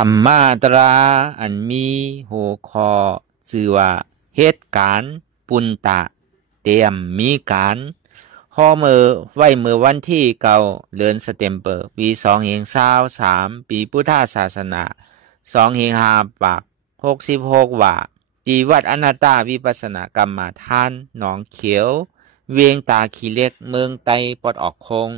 ธรรมาตราอันมีหัวข้อชื่อว่าเหตุการณ์ปุณตะเตรียมมีการข้อมือไว้เมื่อวันที่9เดือนสเต็มเปอร์ปี2523ปีพุทธศาสนา25ปาก66ว่าที่วัดอนัตตาวิปัสสนากรรมฐานหนองเขียวเวียงตาขี้เหล็กเมืองไตปอดออกคง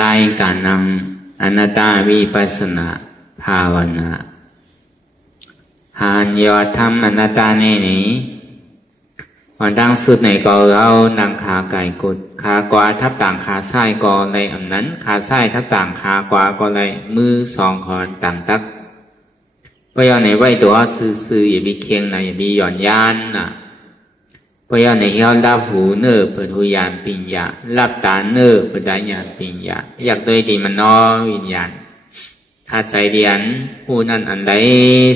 รายการนำอนัตตาวิปัสสนาภาวนาหานยอดทำอนัตตาเนนี้วันดังสุดในก็เอานางขาไก่กุดขากวาทับต่างขาซ้ายก็ในอันนั้นขาซ้ายทับต่างขากวาก็เลยมือสองขอนต่างตักพยาในไว้ตัวซื่ออย่ามีเคียงนะอย่ามีหย่อนยานนะพยาในเฮียรับหูเนื้อเปิดหูยานปิญญารับตาเนื้อเปิดได้ญาณปิญญาอยากโดยที่มันน้อวิญญาณถ้าใจเดียนผู้นั้นอันใด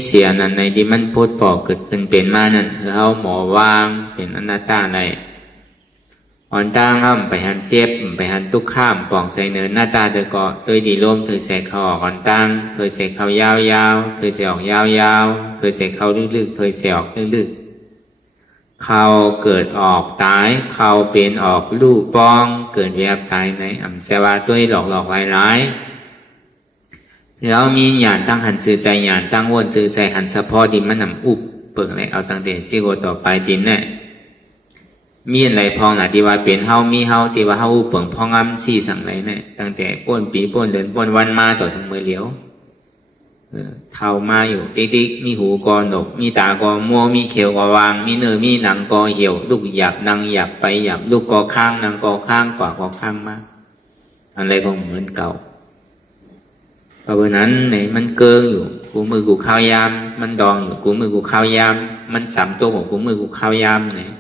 เสียนั้นในที่มันพูดปอกเกิดขึ้นเป็นมานั้นคือเขาหมอวางเป็นอนัตตาในอ่อนตั้งห้ามไปหันเจ็บไปหันทุกข้ามปองใส่เนื้อหน้าตาเธอก็โดยดีร่มเธอใส่เขาออกอ่อนตั้งเธอใส่เขายาวๆเธอใส่ออกยาวๆเธอใส่เขาลึกๆเธอใส่ออกลึกๆเขาเกิดออกตายเขาเป็นออกลูกปองเกิดแวบตายในอัมเสวาตัวหลอกหลายแล้วมีหยานตั้งหันจือใจหยานตั้งวนจือใจหันสะพอดิมันนำอุบเปิงเลยเอาตั้งแต่จิโกต่อไปดินเนี่ยมีอะไรพองนะที่ว่าเป็นเฮามีเฮาที่ว่าเฮาเปิงพองอ้ำซี่สั่งไรเนี่ยตั้งแต่ป้นปีป้นเดือนป้นวันมาต่อถึงมือเหลียวเท่ามาอยู่ติ๊กมีหูกอหนกมีตากอมัวมีเขียวกอวางมีเนื้อมีหนังกอเหี่ยวลูกหยับนางหยับไปหยับลูกกอข้างนางกอข้างกว่ากอข้างมาอะไรก็เหมือนเก่าเพราะนั้นเนี่ยมันเกิงอยู่กูมือกูข้าวยามมันดองอยู่กูมือกูข้าวยามมันสามตัวของกูมือกูข้าวยามเนี่ย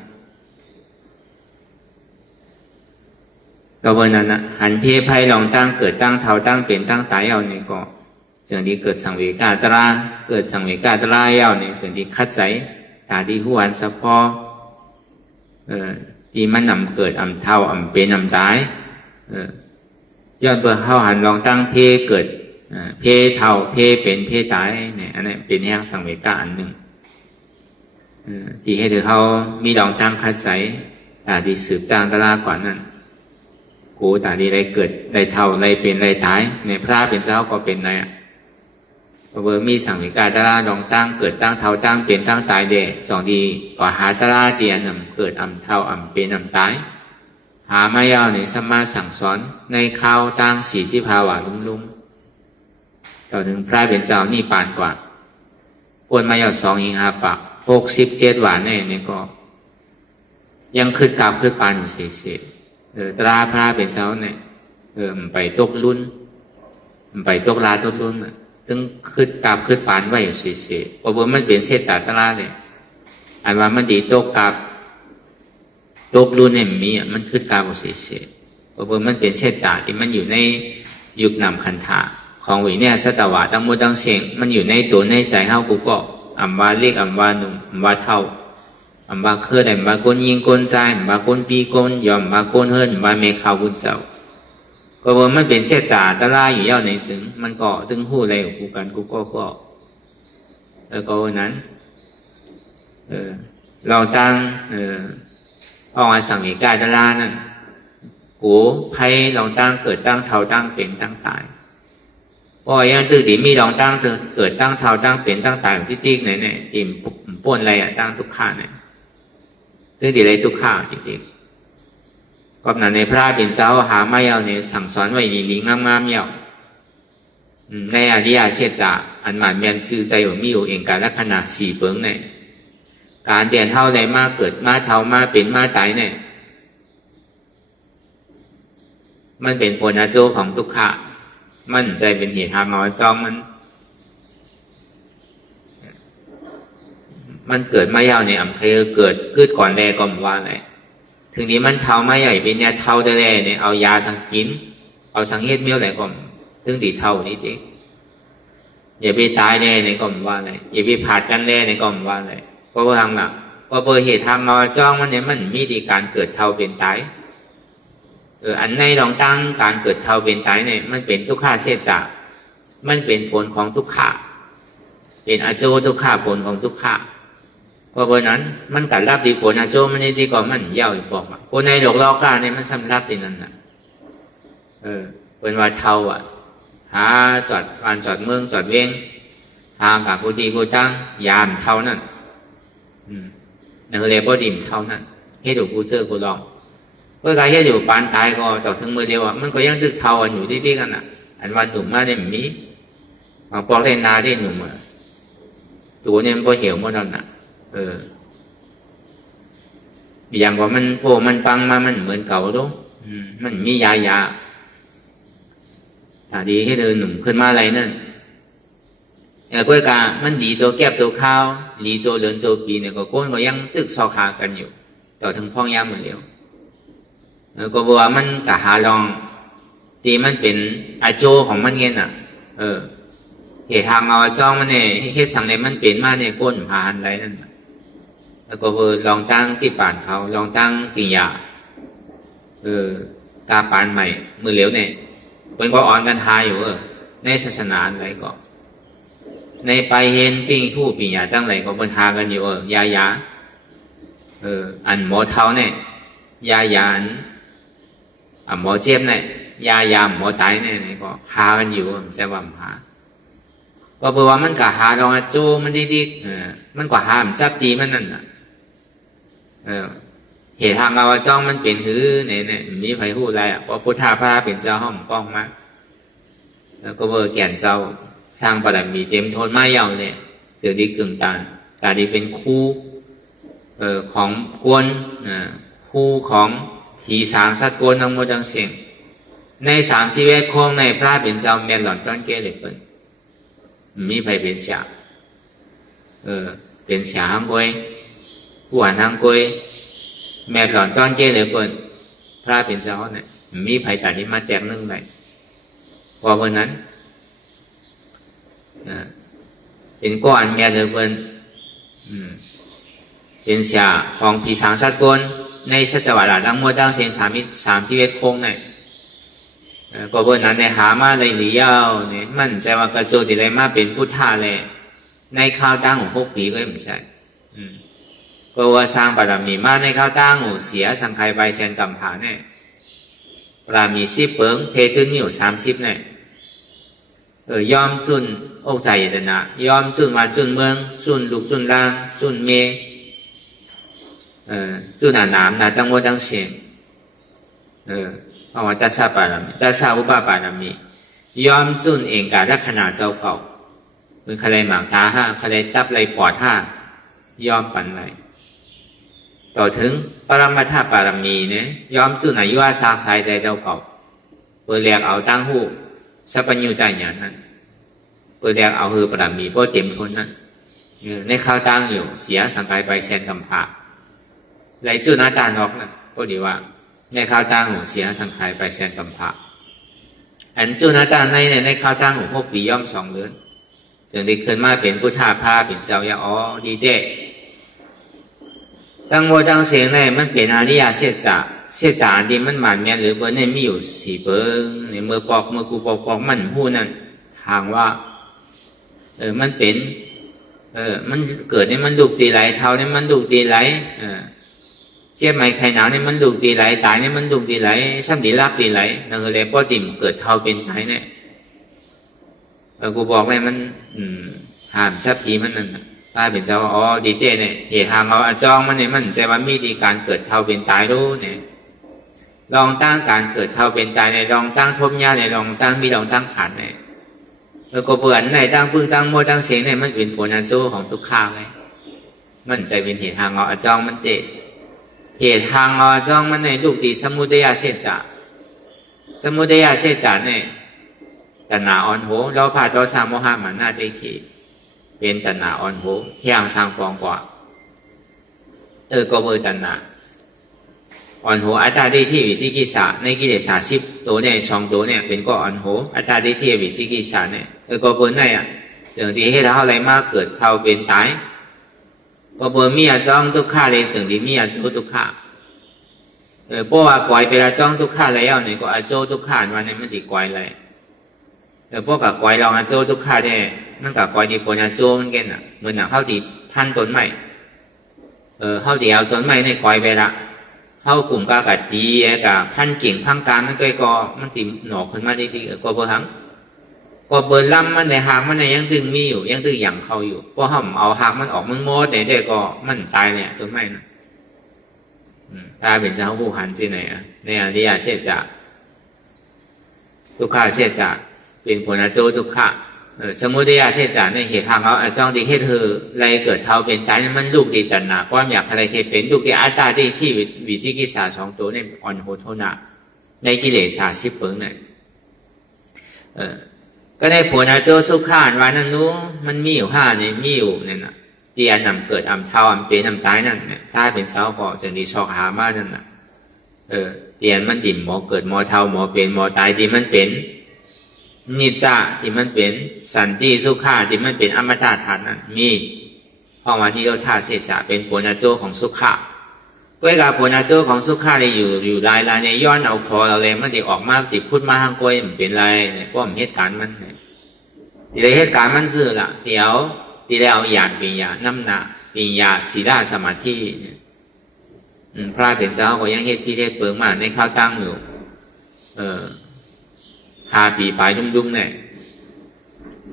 ก็เพราะนั้นนะหันเพไพ่ลองตั้งเกิดตั้งเท้าตั้งเป็นตั้งตายเอาเนี่ยก็ส่วนที่เกิดสังเวกาตราเกิดสังเวกาตราเอาเนี่ยส่วนที่คัดใจตาที่หัวอันสะพอที่มันนำเกิดอำเท่าอำเป็นอำตายย้อนเพื่อเข้าหันลองตั้งเพเกิดเพเท่าเพเป็นเพตายเนี่ยอันนี้เป็นแห่งสังเวกาอันหนึ่งที่ให้ถือเขามีลองตั้งคัดใจตาที่สืบจางตรากว่านั้นโอ้ตาที่ไรเกิดไรเท่าไรเป็นไรตายในพระเป็นเจ้าก็เป็นไรเบอร์มีสังเวกาตราลองตั้งเกิดตั้งเท่าตั้งเป็นตั้งตายเดสองดีกว่าหาตราเดียนเกิดอำเท่าอำเป็นอำตายหามายาวในสัมมาสั่งสอนในข้าวตั้ง40 ภาวะลุ่มต่อถึงพระเป็นเจ้านี่ปานกว่าควรมายาว2-5 ปาก67 ว่าแน่เนี่ยก็ยังขึ้นกราบขึ้นปานอยู่เสียตราพระเป็นเจ้าเนี่ยไปตกรุ่นไปตกลาตกรุ่นถึงขึ้นกราบขึ้นปานไว้อยู่เสียเพราะว่ามันเป็นเศษสาตราเลยอันว่ามันดีตกกราบตกรุ่นเนี่ยมีมันขึ้นกราบอยู่เสียเพราะว่ามันเป็นเศษสาที่มันอยู่ในยุคนำคันธาของวิเนี่ยสัตวะทั้งหมดทั้งเสียงมันอยู่ในตัวในใจเฮากูก็อัมวาเล็กอัมวาหนุ่มอัมวาเท่าอัมวาเครืออัมวาก้นยิงก้นใจอัมวาก้นปีก้นยอมอัมวาก้นเฮิรนอัมวาเมฆาวุ้นเจ้าเพราะว่ามันเป็นเศษสาตราอยู่ยาวในซึ้งมันก็ถึงหู้อะไรของกูกันกูก็แล้วก็นั้นเราตั้งห้องอาสังเวกาตรานั่นโอ้ไพ่เราตั้งเกิดตั้งเท่าตั้งเป็นตั้งตายพอยังตื่นดีมีลองตั้งเกิดตั้งเท่าตั้งเป็นตั้งตายของที่ติ๊กไหนเนี่ยติมป่นอะไรตั้งทุกข้าเนี่ยตื่นดีอะไรทุกข้าจริงๆก็นั่นในพระเป็นเจ้าหาไม่เอาเนี่ยสั่งสอนไว้ดีลิงงามๆเยาในอริยเชษจะอันหมานเมียนซื่อใจของมีอยู่เองการลักษณะ4 เบิ้งเนี่ยการเดียนเท่าใดมาเกิดมาเท่ามาเป็นมาตายเนี่ยมันเป็นผลอาโจของทุกข้ามันใจเป็นเหตุหาหมอจองมัน มันเกิดมาเยาในอำเภอเกิดพืชก่อนแรก็มว่าอะไรถึงนี้มันเท่ามาใหญ่เป็นเนี่ยเท่าได้แร่เนี่ยเอายาสังกินเอาสังเฮ็ดเมี้ยวไหนก็ถึงตีเท่านี้เองอย่าไปตายแน่ในก็มว่าอะไรอย่าไปผาดกันแน่ในก็มว่าอะไรเพราะว่าทางหลักเพราะเหตุทางมาจ้องมันเนี่ยมันมีที่การเกิดเท่าเป็นตายอันในลองตั้งการเกิดเท่าเป็นตายเนี่ยมันเป็นทุกข้าเสียจากมันเป็นผลของทุกข้าเป็นอาโจทุกข้าผลของทุกข้าเพราะนั้นมันกัดรับดีผลอาโจมันนี่ดีกว่ามันเย่าอีกบอกคนในโลกโลกาเนี่ยมันสำรับดีนั่นน่ะเป็นว่าเท่าหาจอดบ้านจอดเมืองจอดเวียงทางกับกูดีกูตั้งยามเท่านั้นนั่นเรียกว่าดินเท่านั้นให้ดูกูเจอกูลองเมื่อการให้อยู่ปานตายก็ต่อถึงมือเดียวมันก็ยังตึกเท่ากันอยู่ที่กันน่ะอันวันหนุ่มมาเนี่ยมีบางปอกเล่นนาได้หนุ่มตัวเนี่ยมันพอเหี่ยวหมดแล้วน่ะอย่างว่ามันโผล่มันปังมามันเหมือนเก่าด้วยมันมียาถ้าดีให้เดินหนุ่มขึ้นมาอะไรนั่นเพื่อการมันดีโจแก็บโจข้าวดีโจเดินโจปีเนี่ยก็โก้นก็ยังตึกซอขากันอยู่ต่อถึงพ่องยามเหมือนเดียวก็บอกว่ามันกะหาลองตีมันเป็นอาโจของมันเงี้ยน่ะเหตุทางเอาจ้องมันเนี่ยเหตุสั่งในมันเป็นมาเนี่ยก้นผ่านอะไรนั่นแล้วก็ลองตั้งที่ป่านเขาลองตั้งปียาตาปานใหม่มือเหลวเนี่ยเป็นก็อ่อนกันทายอยู่ในศาสนาอะไรก็ในไปเห็นปิ้งผู้ปียาตั้งไหนก็บนทากันอยู่ยาอันหมอเท้าเนี่ยยาหมอเจ็บเนี่ยยาหมอตายเนี่ยก็หากันอยู่ใช่ว่าหาก็เพราะว่ามันก็หาลองจูมันดีๆมันก็หามจับตีมันนั่นน่ะเหตุทางเราจ้องมันเป็นหื้อเนี่ยมีไฟหูอะไรเพราะพุทธาพระเป็นเจ้าห้องป้องมาแล้วก็แก่นเจ้าสร้างบารมีเต็มทนไม้ยาวเนี่ยเจอดีกึ่งตาตาดีเป็นคู่ของกวนคู่ของผีสางสัตว์กวนทั้งหมดทั้งเสียงใน30 โค้งในพระเป็นเจ้าแม่หลอนต้นเกล็ดเป็นมีไฟเป็นเสียเป็นเสียห้างกวยผู้อ่านห้างกวยแม่หลอนต้นเกล็ดเป็นพระเป็นเจ้าเนี่ยมีไฟแต่นี้มาแจกนึ่งเลยพอวันนั้นเป็นก้อนแม่เลยเป็นเป็นเสียของผีสางสัตว์กวนในสัจวาระทั้งหมดทั้งเสียง31 โค้งเนี่ยก็เบอร์นั้นในหามาเลยหลีเย้าเนี่ยมันใจว่ากระโจติเลยมาเป็นพุทธาเลยในข้าวตั้งของ6 ปีก็ไม่ใช่ก็ว่าสร้างบารมีมาในข้าวตั้งหูเสียสังขารใบเชนกำผาเนี่ยบารมี10 เปิงเพขึ้นมีอยู่30เนี่ยยอมจุนอกใจเดนะยอมจุนมาจุนเมืองจุนลูกจุนล่างจุนเมจุนหนามนาตั้งวัดตั้งเสียงเอาว่าตัสสะปารามีตัสสะอุปปารามียอมจุนเองการลักษณะเจ้าเก่าเป็นคะเลหมากตา5คะเลตับไรปอด5ยอมปันไรต่อถึงปรมัตถปารามีเนี่ยยอมจุนอายุอาสาสายใจเจ้าเก่าเปิดแหลกเอาตั้งหูสัพพัญญูตาญาณนั้นเปิดแหลกเอาคือปารามีเพราะเต็มคนนั้นในข้าวตั้งอยู่เสียสังขารไปแสนกำผาไรจุนอาตานอกนะก็ดีว่าในข้าวตั้งหูเสียสังขารไปแสนกำผาอันจุนอาตานในข้าวตั้งหู6 ปีย่อม2 เดือนจึงได้ขึ้นมาเป็นพุทธาภาเป็นเจ้าอย่าดีเด้ตั้งโมตั้งเสียงในมันเป็นอริยเสียจ่าดีมันหมันแม่หรือเบอร์ในมีอยู่4 เบอร์ในเมื่อปอกเมื่อกูปอกมันหู้นั่นทางว่ามันเป็นมันเกิดนี่มันดุตีไหลเท่านี่มันดุตีไหลเจ็บไหมไข่หนาวนี่มันดุตีไหลตายนี่มันดุตีไหลซ้ำตีลาบตีไหลนั่นก็เลยพอติ่มเกิดเท่าเป็นไข่เนี่ยกูบอกเลยมันห้ามชับทีมันนั่นถ้าเป็นเจ้าดีเจเนี่ยเหตุทางเราจ้องมันเนี่ยมันใจว่ามีดีการเกิดเท่าเป็นตายรู้เนี่ยลองตั้งการเกิดเท่าเป็นตายในลองตั้งทบญาในลองตั้งมีลองตั้งขันเนี่ยแล้วก็เบื่อในตั้งพึ่งตั้งโมตั้งเสียงเนี่ยมันเป็นผลอันโซ่ของทุกข้าวไงมันใจเป็นเหตุทางเราจ้องมันเตะเหตุทางเราจ้องมันในลูกตีสมุทัยเสจเนี่ยตัณหาอ่อนโหเราผ่าตัวสามโมหะมันน่าได้ขีเป็นตัณหาอ่อนโหเพียงสร้างฟองกว่า ก็เบอร์ตันนะอ่อนโหอัตตาดิที่วิจิกิจฉาในกิเลส30ตัวเนี่ย2ตัวเนี่ยเป็นก็อ่อนโหอัตตาดิที่วิจิกิจฉาเนี่ยก็เบอร์ไหนอ่ะสิ่งที่ให้เราอะไรมากเกิดเท่าเป็นตายก็เบอร์มีอาจ้องทุกข้าเลยสิ่งที่มีอาโจทุกข้าเพราะว่าปล่อยไปละจ้องทุกข้าแล้วเนี่ยก็อาโจทุกข้าวันนี้มันติดปล่อยเลยพวกกับปล่อยเราอาโจทุกข้าเนี่ยนั่นกับปล่อยที่ปล่อยอาโจมันกันอ่ะเหมือนหนักเข้าที่ท่านต้นไม้เข้าที่เอาต้นไม้ในปล่อยไปละเข้ากลุ่มกากะตีกับพันกิ่งพังการมันก็มันติหนอกขึ้นมาดีๆก็เบอร์หังก็เบอร์ล้ำมันในหางมันในยังดึงมีอยู่ยังดึงอย่างเขาอยู่เพราะห้ามเอาหางมันออกมันโมดเนี่ยก็มันตายเนี่ยต้นไม้นะตาเป็นเจ้าผู้หันที่ไหนอ่ะในอริยเสจจะทุกข้าเสจจะเป็นผลอาโจทุกข้าสมุทัยเสจจะในเหตุทางเขาจ้องที่เหตุคืออะไรเกิดเท่าเป็นตายมันลูกดีตันนะความอยากอะไรเหตุเป็นลูกที่อัตตาได้ที่วิจิกิจฉา2ตัวในอ่อนโหดโทนะในกิเลส30เปิงเนี่ยก็ได้ผลอาโจสุขานวันนั้นนู้มันมีอยู่5เนี่ยมีอยู่เนี่ยนะที่อันนำเกิดอันเท่าอันเป็นอันตายนั่นเนี่ยถ้าเป็นเช้าก็จะดีชอกหามานั่นน่ะเตียนมันดิ่มหมอเกิดหมอเท่าหมอเป็นหมอตายที่มันเป็นนิจจาที่มันเป็นสันติสุขาที่มันเป็นอมตะธาตุนั้นมีเพราะว่าที่เราท่าเสจจะเป็นผลอาโจของสุขะก้วยกับผลอาโจของสุขะเลยอยู่ลายเนี่ยย้อนเอาคอเราเลยมันติออกมาติพูดมาห้างก้วยมันเป็นไรเนี่ยเพราะมันเหตุการณ์มันที่ได้เหตุการณ์มันซื่อละเดี๋ยวที่ได้เอาอย่างปัญญาน้ำหนักปัญญาศีลสมาธิพระเป็นเจ้าก็ยังเหตุพิเทศเปิงมาในข้าวตั้งอยู่5 ปีปลายดุ้มๆเนี่ย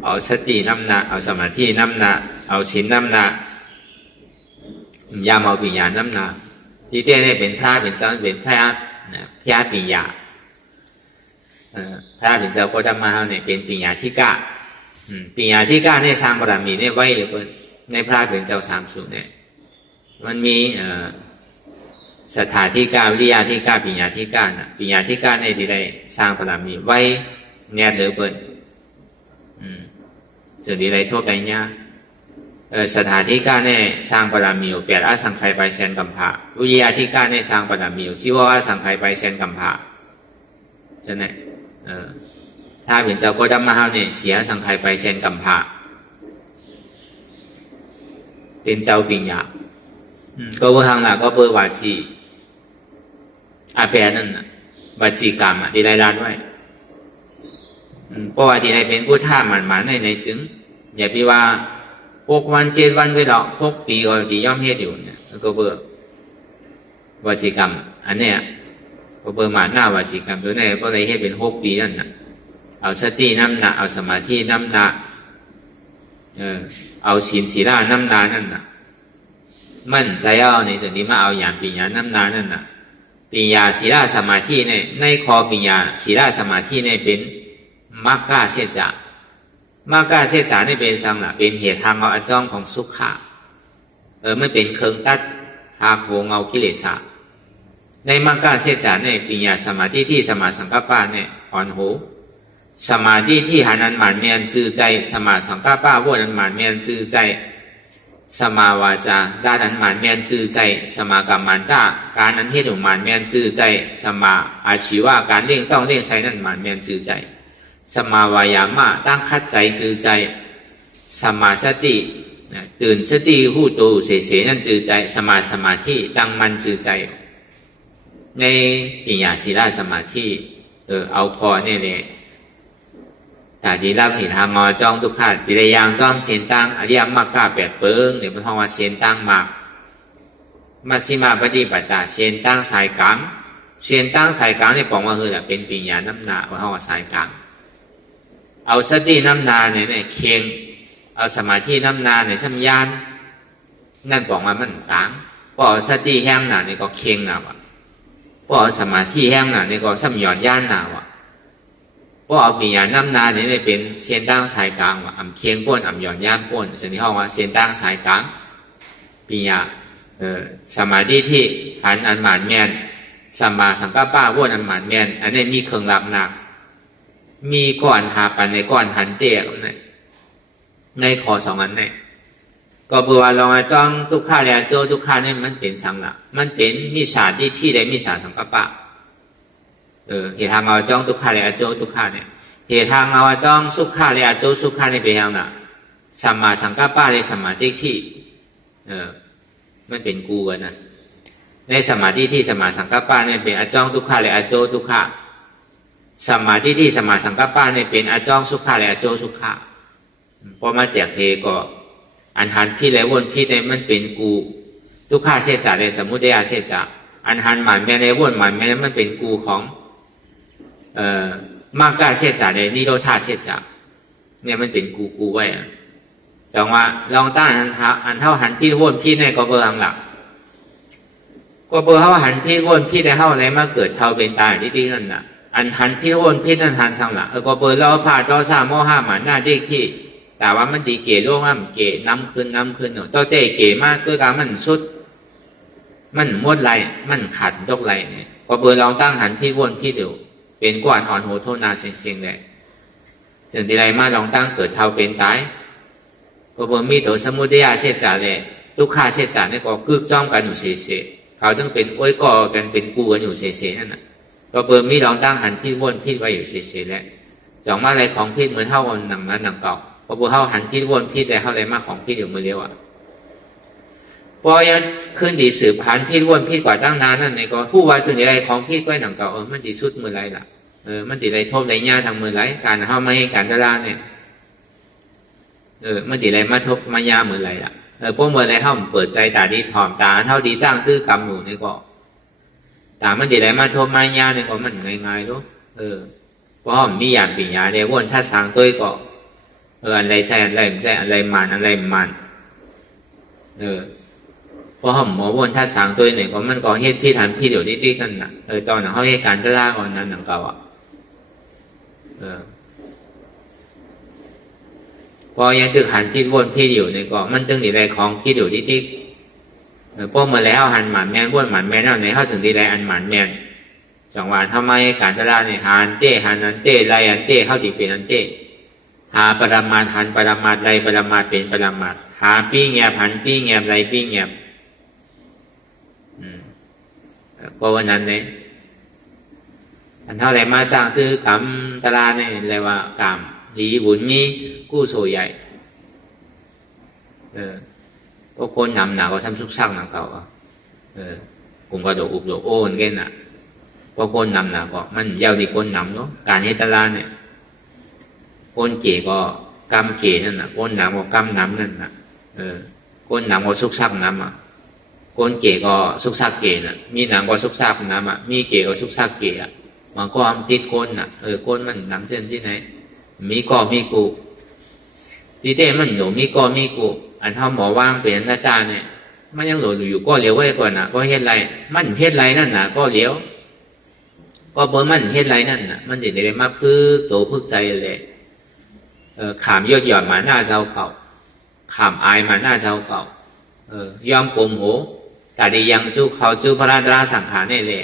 เอาสติน้ำหนักเอาสมาธิน้ำหนักเอาศีลน้ำหนักยามเอาปัญญาน้ำหนักที่เต้เนี่ยเป็นพระเป็นเจ้าเป็นพระปัญญาพระเป็นเจ้าโคตมหาเนี่ยเป็นปัญญาที่ก้าปัญญาที่ก้าในสร้างบารมีเนี่ยไว้หรือเปล่าในพระเป็นเจ้า30เนี่ยมันมีสถานที่ก้าวิริยะที่ก้าปัญญาที่ก้านะปัญญาที่ก้าในที่ใดสร้างบารมีไว้เนี่ยหรือเปล่าถึงที่ใดทั่วไปเนี่ยสถานที่ก้าในสร้างบารมีอยู่8 อสังไขยไปแสนกัมภะวิริยะที่ก้าในสร้างบารมีอยู่10 อสังไขยไปแสนกัมภะใช่ไหมถ้าเป็นเจ้าโคตมหาเนี่ยเสียสังไขยไปแสนกัมภะเป็นเจ้าปัญญาก็เบอร์ทางหลักก็เบอร์วาจีอาแปนั่นน่ะวาจีกรรมที่ได้รัดไว้เพราะว่าที่ได้เป็นผู้ท่ามันในซึ้งอย่าพี่ว่า6 วัน7 วันก็ดอก6 ปีก็ที่ย่อมเฮ็ดอยู่เนี่ยก็เบอร์วาจีกรรมอันเนี้ยก็เบอร์หน้าวาจีกรรมตัวนี้ก็เลยเฮ็ดเป็น6 ปีนั่นน่ะเอาสติน้ำหนักเอาสมาธิน้ำหนักเอาศีลศีลน้ำหนักนั่นน่ะมั่นใจเอาในส่วนที่มาเอาอย่างปัญญาน้ำหนักนั่นน่ะปัญญาศีลสมาธิในคอปัญญาศีลสมาธิเป็นมรรคเสจจะมรรคเสจจะนี่เป็นสังละเป็นเหตุทางเอาอันจ้องของสุขะไม่เป็นเครื่องตัดหากโหงเอากิเลสในมรรคเสจจะในปัญญาสมาธิที่สมาสังกัปปะเนี่ยอ่อนโหสมาธิที่หันอันหมานเมียนจือใจสมาสังกัปปะว่าอันหมานเมียนจือใจสมาวาจาด้านอันหมานเมียนจือใจสมากัมมันตาการนั้นเทศหมานเมียนจือใจสมาอาชีวะการเลี้ยงต้องเลี้ยงใช้นั้นหมานเมียนจือใจสมาวายามะตั้งคัดใจจือใจสมาสติตื่นสติหูตูเสนั่นจือใจสมาสมาธิตั้งมันจือใจในปัญญาศีลสมาธิเอาพอเนี่ยเลยแต่ที่รับเห็นทางมาจ้องทุกขาดปิริยางจ้อมเสียนตั้งอริยมรรค8 เปิงเดี๋ยวมันห้องว่าเสียนตั้งมากมัชฌิมาปฏิปทาเสียนตั้งสายกลางเสียนตั้งสายกลางนี่บอกว่าคือเป็นปัญญาน้ำหนาว่าห้องว่าสายกลางเอาสติน้ำหนาเนี่ยเคียงเอาสมาธิน้ำหนาเนี่ยสัมยานนั่นบอกว่ามันกลางพอสติแห้งหนาเนี่ยก็เคียงหนาวพอสมาธิแห้งหนาเนี่ยก็สัมยอนย่านหนาวเพราะเอาปัญญาน้ำนาเนี่ยเป็นเส้นตั้งสายกลางว่าอ่ำเคียงป้นอ่ำหย่อนย่านป้นส่วนที่ห้องว่าเส้นตั้งสายกลางปัญญาสมาธิที่หันอันหมานเมียนสัมมาสังกัปปะว่าอันหมานเมียนอันนี้มีเครื่องรับหนักมีก้อนหาปันในก้อนหันเตะในคอ2 อันใน ก็บอกว่าลองจ้องทุกข้าและโจทุกข้าเนี่ยมันเป็นสังละมันเป็นมิจฉาทิฏฐิและมิจฉาสังกัปปะเหตุทางเราจ้องทุกข้าและโจทุกข้าเนี่ยเหตุทางเราจ้องสุขะและโจสุขะเนี่ยเป็นยังไงสัมมาสังกัปปะและสัมมาทิฏฐิมันเป็นกูกันนะในสัมมาทิฏฐิสัมมาสังกัปปะเนี่ยเป็นอจ้องทุกข้าและโจทุกข้าสัมมาทิฏฐิสัมมาสังกัปปะเนี่ยเป็นอจ้องสุขะและโจสุขะพอมาแจกเทก็อันหันพี่และวนพี่ในมันเป็นกูทุกข้าเสียจ่าในสมุทัยเสียจ่าอันหันหมันแม่ในวนหมันแม่มันเป็นกูของมากกาเสียจ่าในนิโรธาเสียจ่าเนี่ยมันเป็นกูไว้จังว่าลองตั้งอันเท่าหันพี่วนพี่ในก็เบอร์อังหลักก็เบอร์เท่าหันพี่วนพี่ในเท่าอะไรมาเกิดเท่าเป็นตายที่นั่นน่ะอันหันพี่วนพี่นั่นหันสังหลักก็เบอร์เราผ่าต่อสามโมห้าหมันหน้าเด็กที่แต่ว่ามันดีเก๋โลกมันเก๋น้ำขึ้นเนาะตัวเต้เก๋มากตัวการมันสุดมันมดไรมันขัดดกไรเนี่ยก็เบอร์ลองตั้งหันพี่วนพี่เดียวเป็นกวนอ่อนโหโทนาเสียงเลยจนทีไรมาลองตั้งเกิดเท่าเป็นตายก็เบอร์มีตัวสมุทัยเสียจ่าเลยทุกข้าเสียจ่าเนี่ยก็กึกจ้องกันอยู่เสียเขาต้องเป็นโอ้ยก่อกันเป็นกูกันอยู่เสียนั่นน่ะก็เบอร์มีลองตั้งหันพี่วนพี่ไว้อยู่เสียแล้วจองมาอะไรของพี่เหมือนเท่าหนังนั้นหนังเก่าพอบัวเฮาหันพี่วนพี่แต่เฮาอะไรมากของพี่อยู่มือเดียวพอยังขึ้นดีสืบหันพี่วนพี่กว่าตั้งนานนั่นไงก็ผู้ว่าถึงอะไรของพี่ก็หนังเก่ามันดีสุดมือไรล่ะมันดีไรโทษไรญาทางมือไรการเฮาไม่ให้การตลาดเนี่ยมันดีไรมาทบมายามือไรล่ะพวกมือไรเฮาเปิดใจตาดีถ่อมตาเท่าดีจ้างตื้อกำหนูนี่ก็แต่มันดีไรมาทบมายาเนี่ยก็มันง่ายๆรู้เพราะมีอย่างปีญาเนี่ยวนถ้าสางตัวก็อะไรใช่อะไรไม่ใช่อะไรมันอะไรมันเพราะหมอวนถ้าสางตัวเนี่ยก็มันก็เฮ็ดพี่ทันพี่เดี๋ยวนี้กันน่ะตอนนั้นเขาให้การตลาดก่อนนั้นหนังเก่าพอยังตึกหันพี่วนพี่เดี๋ยวเนี่ยก็มันตึงอะไรของพี่เดี๋ยวนี้พวกเมื่อแล้วหันหมันแมนวนหมันแมนเอาไหนเขาถึงดีไรอันหมันแมนจังหวะทำไมการตลาดเนี่ยหันเต้หันอันเต้ไรอันเต้เขาดีเป็นอันเต้หาปรมาทหันปรมาทไรปรมาทเป็นปรมาทหาปี้เงียบหันปี้เงียบไรปี้เงียบเพราะวันนั้นเนี่ยอันเท่าไรมาจ้างคือกำตลาดเนี่ยเรียกว่ากำหลีบุญนี้กู้โซใหญ่ก็คนนำหนาก็ทำซุกซักหนังเก่ากลุ่มก็โดอุบโดโอนกันน่ะก็คนนำหนาก็มันยาวดีคนนำเนาะการให้ตลาดเนี่ยคนเก๋ก็กำเก๋นั่นน่ะคนหนำก็กำน้ำนั่นน่ะคนหนำก็ซุกซักน้ำคนเก๋ก็ซุกซักเก๋น่ะมีหนำก็ซุกซักน้ำมีเก๋ก็ซุกซักเก๋มันก็ติดคนน่ะคนมันหนำเส้นที่ไหนมีก็มีกูทีเต้มันหนูมีก็มีกูอันเท่าหมอว่างเป็นหน้าตาเนี่ยมันยังหลุดอยู่ก็เลี้ยวไว้ก่อนน่ะก็เฮ็ดไรมันเฮ็ดไรนั่นน่ะก็เลี้ยวก็เบอร์มันเฮ็ดไรนั่นน่ะมันจะได้มาพึ่งโตพึ่งใจเลยขามยอดหย่อนมาหน้าเจ้าเก่าขามอายมาหน้าเจ้าเก่ายอมโกมโหแต่ได้ยังจู้เขาจู้พระราตราสังขารนี่เลย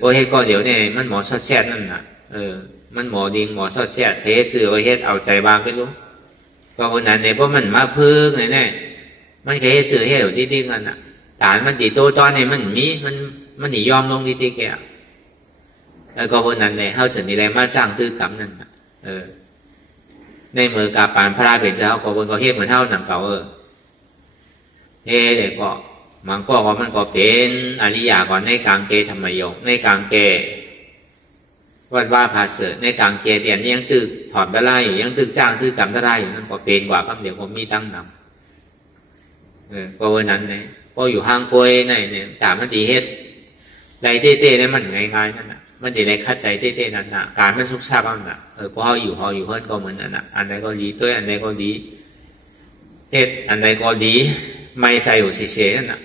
ก็เฮ็ดก็เดี๋ยวเนี่ยมันหมอสอดแซ่นั่นน่ะมันหมอดิงหมอสอดแซ่เทสื่อว่าเฮ็ดเอาใจบางไปรู้ก็คนนั้นเนี่ยเพราะมันมาพึ่งเลยเนี่ยมันเคยเฮ็ดสื่อเฮ็ดอยู่ที่ดิ้งกันน่ะฐานมันตีโตตอนเนี่ยมันมีมันหนียอมลงที่แกแล้วก็คนนั้นเนี่ยเขาถึงนี่แหละมาจ้างตื้อกำนั่นน่ะในเมื่อกาปานพระราเป็นเจ้าก็คนก็เฮ็ดเหมือนเท่าหนังเก่าเฮ้เด็กก็มันก็ว่ามันก็เป็นอริยาก่อนในกลางเกธรรมยกในกลางเกวัดว่าภาเสดในกลางเกเดียนยังตึกถอดได้ไล่อยู่ยังตึกจ้างตึกกำได้อยู่นั่นก็เป็นกว่าคำเดียวผมมีตั้งนำก็วันนั้นเนี่ยก็อยู่ห้างกล้วยเนี่ยตามมันตีเฮ็ดไรเต้ๆเนี่ยมันง่ายๆนั่นน่ะมันจะได้คัดใจเต้ๆนั่นน่ะการมันสุกซาบ้างน่ะพอเขาอยู่เฮิรนก็เหมือนนั่นน่ะอันใดก็ดีตัวอันใดก็ดีเฮ็ดอันใดก็ดีไม่ใส่อยู่เฉยๆนั่นน่ะ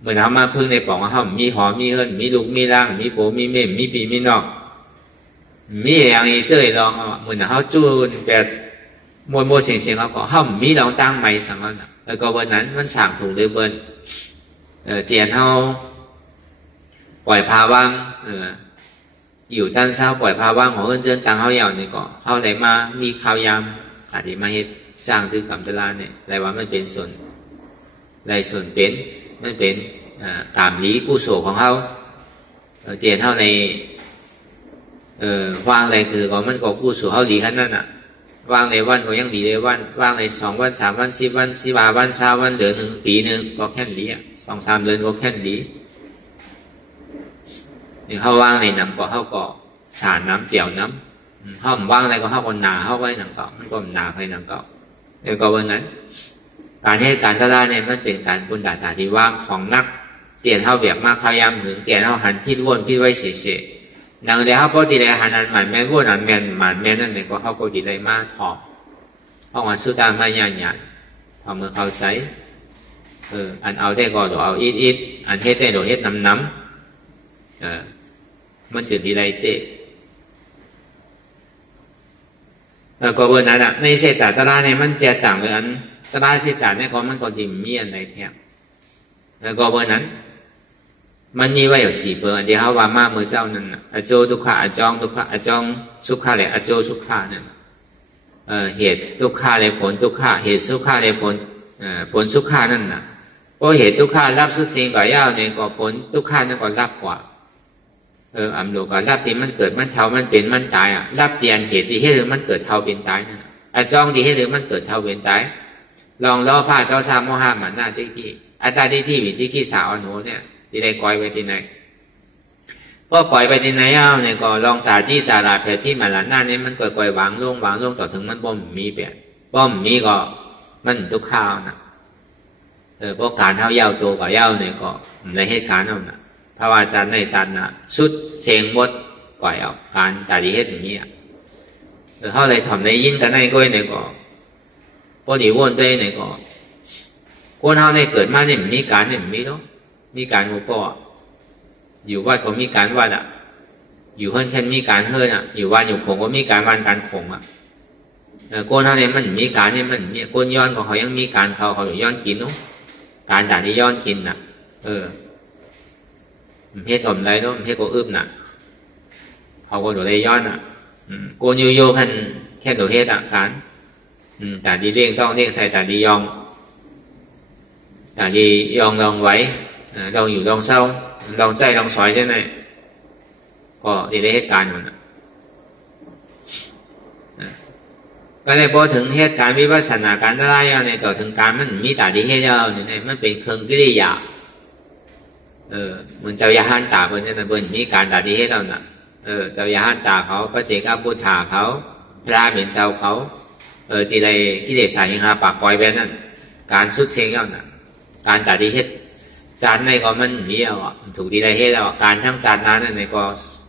เหมือนเขามาพึ่งในป่องเขามีหอมีเฮิรนมีลูกมีร่างมีโผมีเม่มมีปีมีนอกมีอย่างนี้เจอลองเหมือนเขาจูนแบบมัวเสียงเขาก็เขามีลองตั้งไม่สั่งน่ะแล้วก็วันนั้นมันสั่งถูกเลยเบิ้ลเตียนเขาปล่อยพาว่างอยู่ด้านเศร้าปล่อยพาว่างของเอิญเจินตังเขาอย่างนี้ก็เขาไหนมามีข่าวยาม อาทิมาเฮ็ดสร้างถือกรรมตลาเนี่ยไรว่ามันเป็นส่วนไรส่วนเป็นมันเป็นตามlýกุศลของเขาเตียนเท่าในว่างอะไรคือก็มันก็กุศลเขาดีขนาดนั้นว่างในวันก็ยังดีในวันว่างใน2 วัน 3 วัน10 วัน15 วัน20 วันเดือน1 ปีนึงก็แค่ดี2-3 เดือนก็แค่ดีนี่เขาว่างในน้ำก็เขาก็สารน้ำเกี่ยวน้ำเขาว่างอะไรก็เขาก็หนาเขาไว้น้ำเก่ามันก็หนาไปน้ำเก่าเดี๋ยวก็วันนั้นการให้การตลาดเนี่ยมันเป็นการบุญดาตาที่ว่างของนักเตียนเขาเบียกมากเขายำหนึ่งเตียนเขาหันพิษวนพิษไว้เฉยๆดังเดียวเขาก็ดีเลยหันอันหมันแม่วนอันแม่นหมันแม่นั่นเนี่ยก็เขาก็ดีเลยมากถอดเพราะว่าสุดท้ายไม่ยากหยาดพอเมื่อเข้าใจอันเอาได้ก็เอาอิดอันเฮ็ดได้เฮ็ดน้ำมันจะดีเลยเตะก็เบอร์นั้นในเศษจ่าตลาดเนี่ยมันเจียจังเลยอันตลาดเศษจ่าเนี่ยก็มันก็ดิ่มมีอันใดแท้แล้วก็เบอร์นั้นมันมีไว้อยู่4 เบอร์เดียวเขาว่ามาเมื่อเจ้านั่นอโจทุกขะอจองทุกขะอจองสุขะเลยอโจสุขะนั่นเหตุทุกขะเลยผลทุกขะเหตุสุขะเลยผลสุขะนั่นน่ะก็เหตุทุกขะรับสุดสิ่งก่อย่าเนี่ยก็ผลทุกขะนั่นก็รับกว่าอัมโลก็รับที่มันเกิดมันเท่ามันเป็นมันตายรับเตียนเหตุที่ให้หรือมันเกิดเท่าเป็นตายนั่นอจองที่ให้หรือมันเกิดเท่าเป็นตายลองล้อผ้าเจ้าสามโมหะมันหน้าที่อัตตาที่มีที่สาวอนุเนี่ยที่ได้ก่อยไปที่ไหนก็ก่อยไปที่ไหนเนี่ยก็ลองสาที่สาราเพลที่มันหลังหน้านี้มันก่อยวางลงต่อถึงมันบ่มมีเปลี่ยนบ่มมีก็มันทุกข้าวนะพวกการเท้าเย้าตัวกับเย้าเนี่ยก็ในเหตุการณ์นั่นนะถ้าว่าจันในจันนะสุดเชงมดก่อยเอาการตาดีเหตุอย่างนี้เขาเลยทำในยินกันในก้อยเนี่ยก็พอดีวนด้วยเนี่ยก็คนเขาในเกิดมาเนี่ยมีการเนี่ยมีต้องมีการงูก็อยู่วัดก็มีการวัดอยู่เฮิรนแค่มีการเฮิรนอยู่วัดอยู่คงก็มีการวันการคงโกนเท่านี้มันมีการเนี่ยมันเนี่ยโกนย้อนของเขายังมีการเขาอยู่ย้อนกินเนาะการด่าที่ย้อนกินเฮ็ดอมไรเนาะเฮ็ดก็อึบเขาก็อยู่ในย้อนโกนโยขันแค่ตัวเฮ็ดการแต่ดีเลี้ยงต้องเลี้ยงใส่แต่ดียองแต่ดียองลองไว้ลองอยู่ลองเศร้าลองใจลองสอยใช่ไหมก็ดีได้เหตุการณ์มันก็เลยพอถึงเหตุการณ์วิปัสสนาการได้เนี่ยต่อถึงการมันมีแต่ดีเหตุเนี่ยมันเป็นเครื่องกิริยาเหมือนเจ้ายาหันตาเพิ่นเนี่ยเพิ่นมีการแต่ดีเหตุแล้วน่ะเจ้ายาหันตาเขาพระเจ้าพุทธาเขาพระเป็นเจ้าเขาทีไรกิเลสสายหาปากปล่อยแบบนั้นการสุดเสียงแล้วน่ะการแต่ดีเหตุจานในก็มันมีถูกดีได้เหตุแล้วการทั้งจานนั้นในก็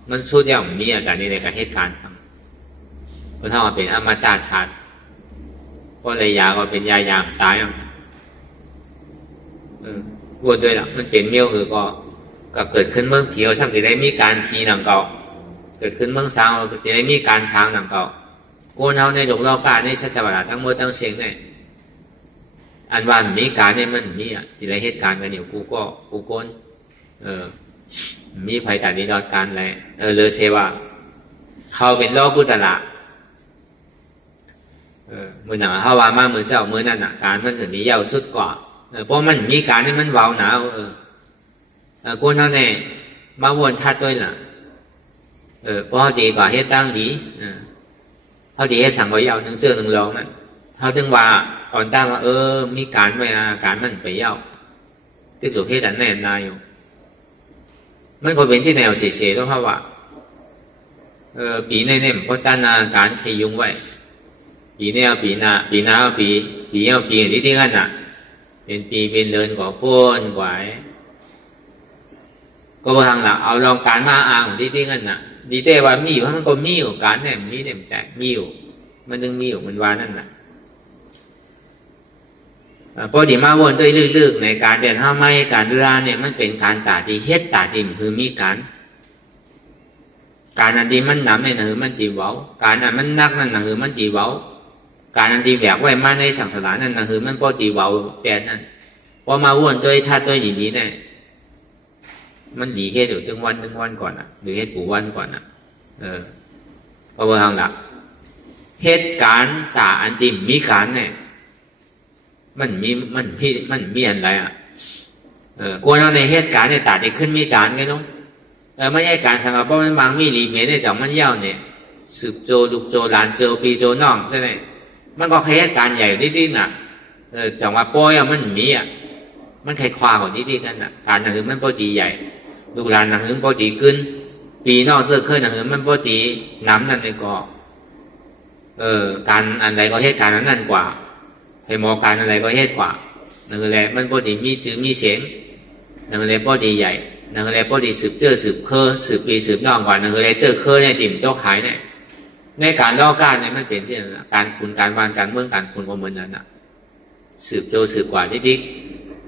มันสุดอย่างมีแต่ในการเหตุการณ์เพราะถ้ามันเป็นอมตะธาตุก็เลยยาก็เป็นยายามตายวนด้วยล่ะมันเป็นเมี่ยวคือก็เกิดขึ้นเมื่อผีเอาช่างจะได้มีการผีหนังเก่าเกิดขึ้นเมื่อสาวจะได้มีการช้างหนังเก่าโกนเท้าในหลงเล่าการในสัจจวัตทั้งหมดทั้งเสียงเนี่ยอันวันมีการเนี่ยมันมีที่ไรเหตุการณ์กันอยู่กูโกนมีภัยแต่ดีดอดการอะไรเลยเซว่าเขาเป็นล้อพุทธละมือหนาเขาว่ามามือเจ้ามือนั่นการมันถึงนี้ยาวสุดกว่าเพราะมันมีการนี่มันเบาหนาวกูนั่นเนี่ยมาวนทัดด้วยล่ะเพราะดีกว่าเหตุตั้งดีเขาดีให้สั่งไว้ยาวนึงเสื้อนึงรองนั่นเขาถึงว่าตอนตั้งว่ามีการไม่การมันไปยาวที่ถูกเหตุอันแน่นายอยู่มันก็เป็นที่แนวเฉยๆต้องเขาว่าปีในเนี่ยเพราะตั้งการขยุงไว้ปีนี้ปีหน้าปีที่งั้นเป็นปีเป็นเดือนกว่าพ้นกว่าก็บางหลักเอาลองการมาอ่างที่งั้นดีแต่ว่ามีอยู่มันก็มีอยู่การเนี่ยมีเนี่ยใจมีอยู่มันยังมีอยู่มันว่านั่นพอดีมาวนด้วยลึกๆในการเดินห้าไม้การเวลาเนี่ยมันเป็นการตาดีเฮ็ดตาดีคือมีการอันที่มันหนำในหนังมันตีเว้าการอันมันนักนั่นหนังมันตีเว้าการอันที่แบกไว้มาในสังสารนั่นหนังมันพอตีเว้าแต่นั่นพอมาวนด้วยท่าด้วยดีๆเนี่ยมันดีเฮ็ดอยู่ถึงวันก่อนหรือเฮ็ดปูวันก่อนพอเบอร์ทางหลัก เหตุการณ์ตาอันติมีการเนี่ยมันมีอะไรอ่ะกวนเอาในเหตุการณ์ในตาได้ขึ้นมีการไงน้องไม่ใช่การสังกัดเพราะมันบางมีหลีเมในจังมันเย่าเนี่ยสืบโจลูกโจหลานโจปีโจน้องใช่ไหมมันก็เหตุการณ์ใหญ่นิดๆน่ะจังว่าป้อยมันมีอ่ะมันใครคว้าของนิดๆนั่นน่ะการหนังมันพอดีใหญ่ลูกหลานหนังพอดีขึ้นปีนอกเสื้อเคยหนังมันพอดีน้ำนั่นเลยก็การอะไรก็เหตุการณ์นั้นกว่าให้มองการอะไรก็เหตุกว่านั่นแหละมันพอดีมีชื่อมีเสียงนั่นแหละพอดีใหญ่นั่นแหละพอดีสืบเจอสืบเคยสืบปีสืบนอกกว่านั่นแหละเจอเคยในติ่มต้องหายเนี่ยในการล่อการเนี่ยมันเป็นเช่นนั้นการคุณการวานการเมืองการคุณก็เหมือนนั้นน่ะสืบโจสืบกว่านิด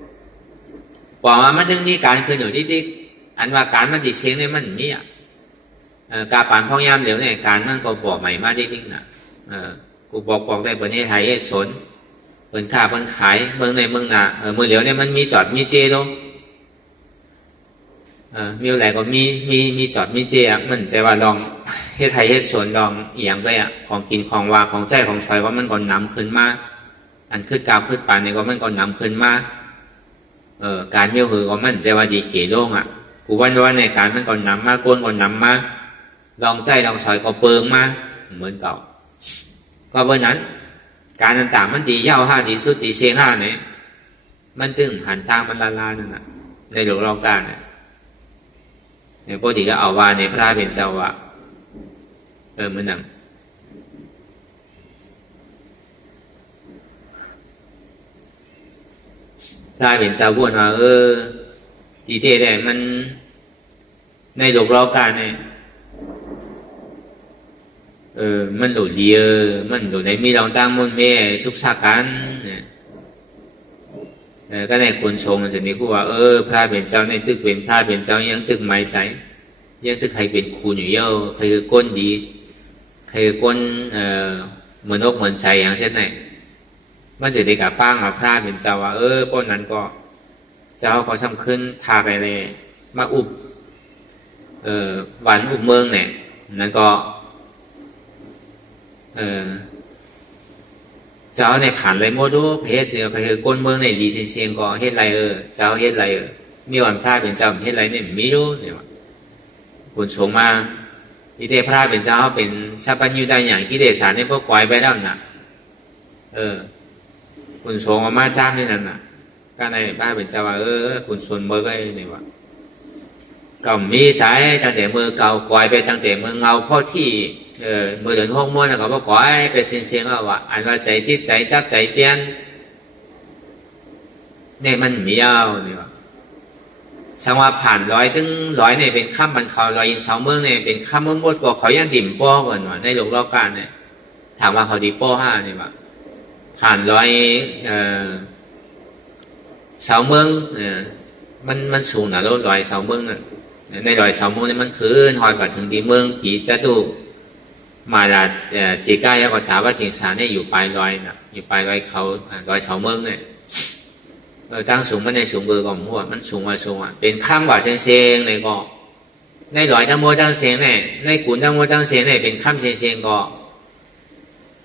ๆบอกว่ามันยังมีการขึ้นอยู่นิดๆอันว่าการมันติดเสียงเนี่ยมันมีการปานพ่อยามเดี๋ยวเนี่ยการมันก็บอกใหม่มานิดๆน่ะกูบอกได้บนนี้ไทยสนเปิดค่าเปิดขายเมืองในเมืองน่ะเมืองเหลียวเนี่ยมันมีจอดมีเจตรงมีอะไรก็มีจอดมีเจอ่ะมันใจว่าลองเฮ็ดไทยเฮ็ดสวนลองเอียงไปอ่ะของกินของว่าของใจของชอยว่ามันก็นำขึ้นมาอันขึ้นกาวขึ้นปานเนี่ยก็มันก็นำขึ้นมาการเมี่ยวหือก็มันใจว่าดีเก๋โล่งอ่ะกูว่าในการมันก็นำมาก้นก็นำมาลองใจลองชอยก็เปิงมาเหมือนเก่าก็เพราะนั้นการต่างๆมันดีเย่าห้าดีสุดดีเชียงห้าเนี่ยมันตึงหันทางมันลานั่นน่ะในหลวงรองการเนี่ยปกติก็เอาว่าในพระเป็นเจ้าว่ามันนั่งพระเป็นเจ้าพูดว่าดีเท่แต่มันในหลวงรองการเนี่ยมันหลุดเดียมันหลุดในมีรองตั้งมุ่นเม่สุกสักกันก็ในคนชงมันจะมีคู่ว่าพระเป็นเจ้าในตึกเป็นพระเป็นเจ้ายังตึกไม้ใจยังตึกใครเป็นครูอยู่เยอะใครคือก้นดีใครคือก้นเหมือนอกเหมือนใจอย่างเช่นไหนมันจะได้กับป้างมาพระเป็นเจ้าว่าป้นนั้นก็เจ้าเขาทำขึ้นทาไปเลยมาอุบวันอุบเมืองเนี่ยนั้นก็เจ้าในผ่านไรโมดูเพศเสือเพศก้นเมืองในดีเชียงก็เฮ็ดไรเจ้าเฮ็ดไรมีวันพระเป็นเจ้าเฮ็ดไรเนี่ยมีรู้เนี่ยคุณสงมาที่เทพระเป็นเจ้าเป็นชาปัญญูได้อย่างกิเลสเนี่ยพวกปล่อยไปแล้วนะคุณสงมาจ้างนี่นั่นน่ะก็ในพระเป็นเจ้าว่าคุณชนเมื่อไงเนี่ยว่าก็มีสายตั้งแต่เมื่อเก่าปล่อยไปตั้งแต่เมื่อเงาพ่อที่เมื่อเดือนห้องม้วนแล้วก็ปล่อยไปเสียงๆว่าอันว่าใจติดใจจับใจเปลี่ยนเนี่ยมันมีเอาเนี่ยสังว่าผ่าน100ถึง100เนี่ยเป็นข้ามบันเขา100อินเสาเมืองเนี่ยเป็นข้ามมดกว่าเขายังดิ่มป้อก่อนว่าในหลวงรอบการเนี่ยถามว่าเขาดีป้อ5เนี่ยว่าผ่าน100เสาเมืองมันสูงนะแล้ว100เสาเมืองน่ะใน100เสาเมืองเนี่ยมันขึ้นหอยกว่าถึงดีเมืองผีจะดูมาลาจีก้ายังก็ถามว่าถิงสารเนี่ยอยู่ปลายร้อยนะอยู่ปลายร้อยเขาร้อยเสาเมืองเนี่ยตั้งสูงมันในสูงเบอร์ก็หัวมันสูงว่าสูงเป็นข้ามกว่าเสียงๆในก็ในร้อยทั้งโมตั้งเสียงเนี่ยในกุนทั้งโมตั้งเสียงเนี่ยเป็นข้ามเสียงๆก็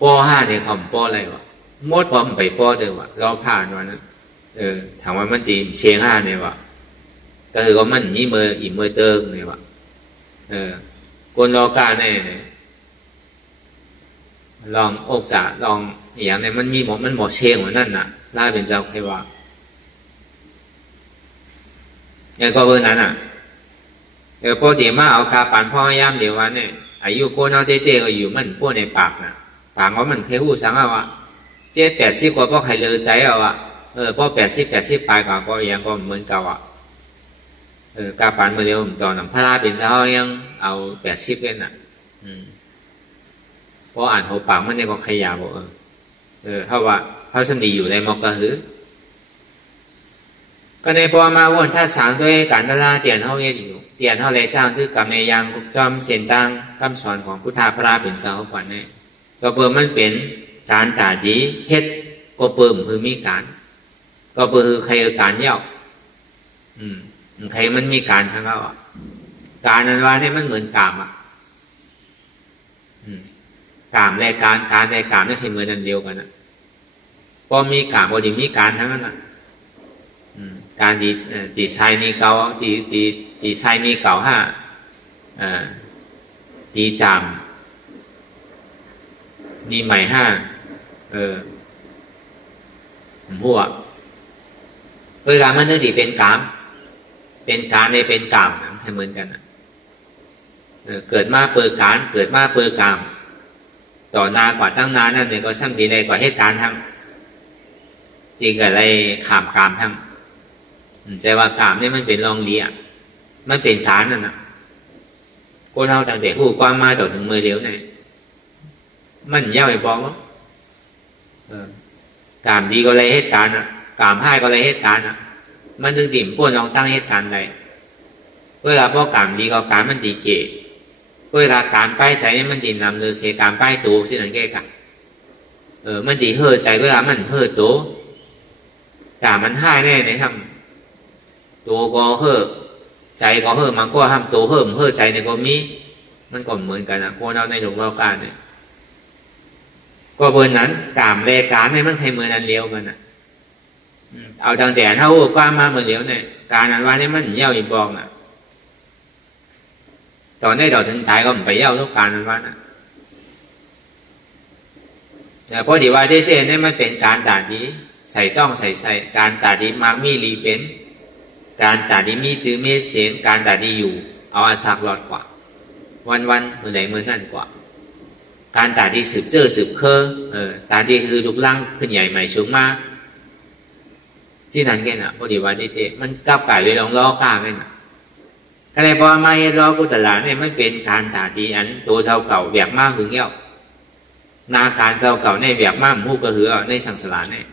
ป้อ5เนี่ยเขาป้ออะไรวะมดป้อมไปป้อเดิมวะเราผ่านวันนั้นถามว่ามันตีเสียง5เนี่ยวะก็คือว่ามันนี่มืออีมือเติมเนี่ยวะคนรอกาเนี่ยลองอกจ่าลองอย่างนี้มันมีหมดมันหมดเชียงเหมือนนั่นน่ะล่าเป็นเจ้าใครว่าอย่างก็เบอร์นั้นพอเดี๋ยวมาเอากาปั่นพ่อย่ำเดี๋ยววันเนี่ยอายุโกนเอาเต้ๆก็อยู่มันพวกในปากน่ะปากว่ามันเพหูสังเอา70กว่าพวกใครเลยใส่เอาพวก80ปลายกว่าก็ยังก็เหมือนเก่ากาปั่นมาเร็วตอนนั้นพระราเป็นเจ้ายังเอา80เป็นน่ะเพราะอ่านหัวปากมันเนี่ยก็ขยาบอกถ้าว่าเขาสำดีอยู่ในมอกกระหือก็ในพอมาวนถ้าสางด้วยการตลาดเตียนเขาเฮ็ดอยู่เตียนเขาเลยจ้างคือกับในยางจอมเส้นตั้งคำสอนของพุทธาพระเป็นเจ้าก่อนเนี่ยก็เปิ่มมันเป็นการตาดีเฮ็ดก็เปิ่มคือมีการก็เปิ่มคือใครการเย้าใครมันมีการทั้งเราการนั้นว่าเนี่ยมันเหมือนกาม กามและการและกามนี่คือเหมือนอันเดียวกันนะพอมีกามก็จะมีการทั้งนั้นนะการตีชายนี่เก่าตีชายนี่เก่าห้าตีจามนี่ใหม่ห้าหัวเวลามันนึกดีเป็นกามเป็นการในเป็นกามให้เหมือนกันนะเกิดมาเปิดการเกิดมาเปิดกามต่อนากว่าตั้งนานนั่นเนี่ยก็ช่างดีเลยกว่าเหตุการณ์ทั้งจริงกับอะไรขามกามทั้งใจว่ากามนี่มันเป็นรองเลี้ยมันเป็นฐานนั่นนะคนเราต่างแต่ผู้กว้างมาต่อถึงมือเดียวเนี่ยมันเย้าไอ้บองวะกามดีก็เลยเหตุการณ์นะกามให้ก็เลยเหตุการณ์นะมันถึงดิ่มพวกลองตั้งเหตุการณ์ใดเวลาพวกกามดีก็การมันดีเก๋เวลาการป้ายใจนี่มันดีนำเนื้อเสียการป้ายตัวสินั่นแก่กันมันดีเฮ่อใจเวลามันเฮ่อตัวกามมันให้แน่เลยครับตัวก็เฮ่อใจก็เฮ่อมันก็ทำตัวเฮ่อใจเนี่ยก็มีมันก็เหมือนกันนะพวกเราในหลวงเราการเนี่ยก็เบอร์นั้นกามแลการไม่มันใครเหมือนอันเดียวกันนะเอาตั้งแต่เท่ากว้างมาเหมือนเดียวเนี่ยการนั้นว่านี่มันเย้าอีบองอ่ะตอนนี้เราถึงท้ายก็ไปเย้าทุกการนั้นว่านะแต่พอดีว่าเต้ๆนี่มันเป็นการตัดดีใส่ต้องใส่การตัดดีมามีรีเป็นการตัดดีมีชื่อมีเสียงการตัดดีอยู่เอาอาศักหลอดกว่าวันเมื่อไหร่เมื่อนั่นกว่าการตัดดีสืบสืบตัดดีคือลุกลังขึ้นใหญ่ใหม่สูงมากที่นั่นแกน่ะพอดีว่าเต้ๆมันกลับกลายไปลองล้อกลางเลยนะก็เลยพอมาเห็นล้อกุตลาเนี่ยไม่เป็นการตัดดีอันตัวเสาเก่าแบกมากหึงเงี้ยนาการเสาเก่าในแบกมากมูกกระหือในสังสารเนี่ย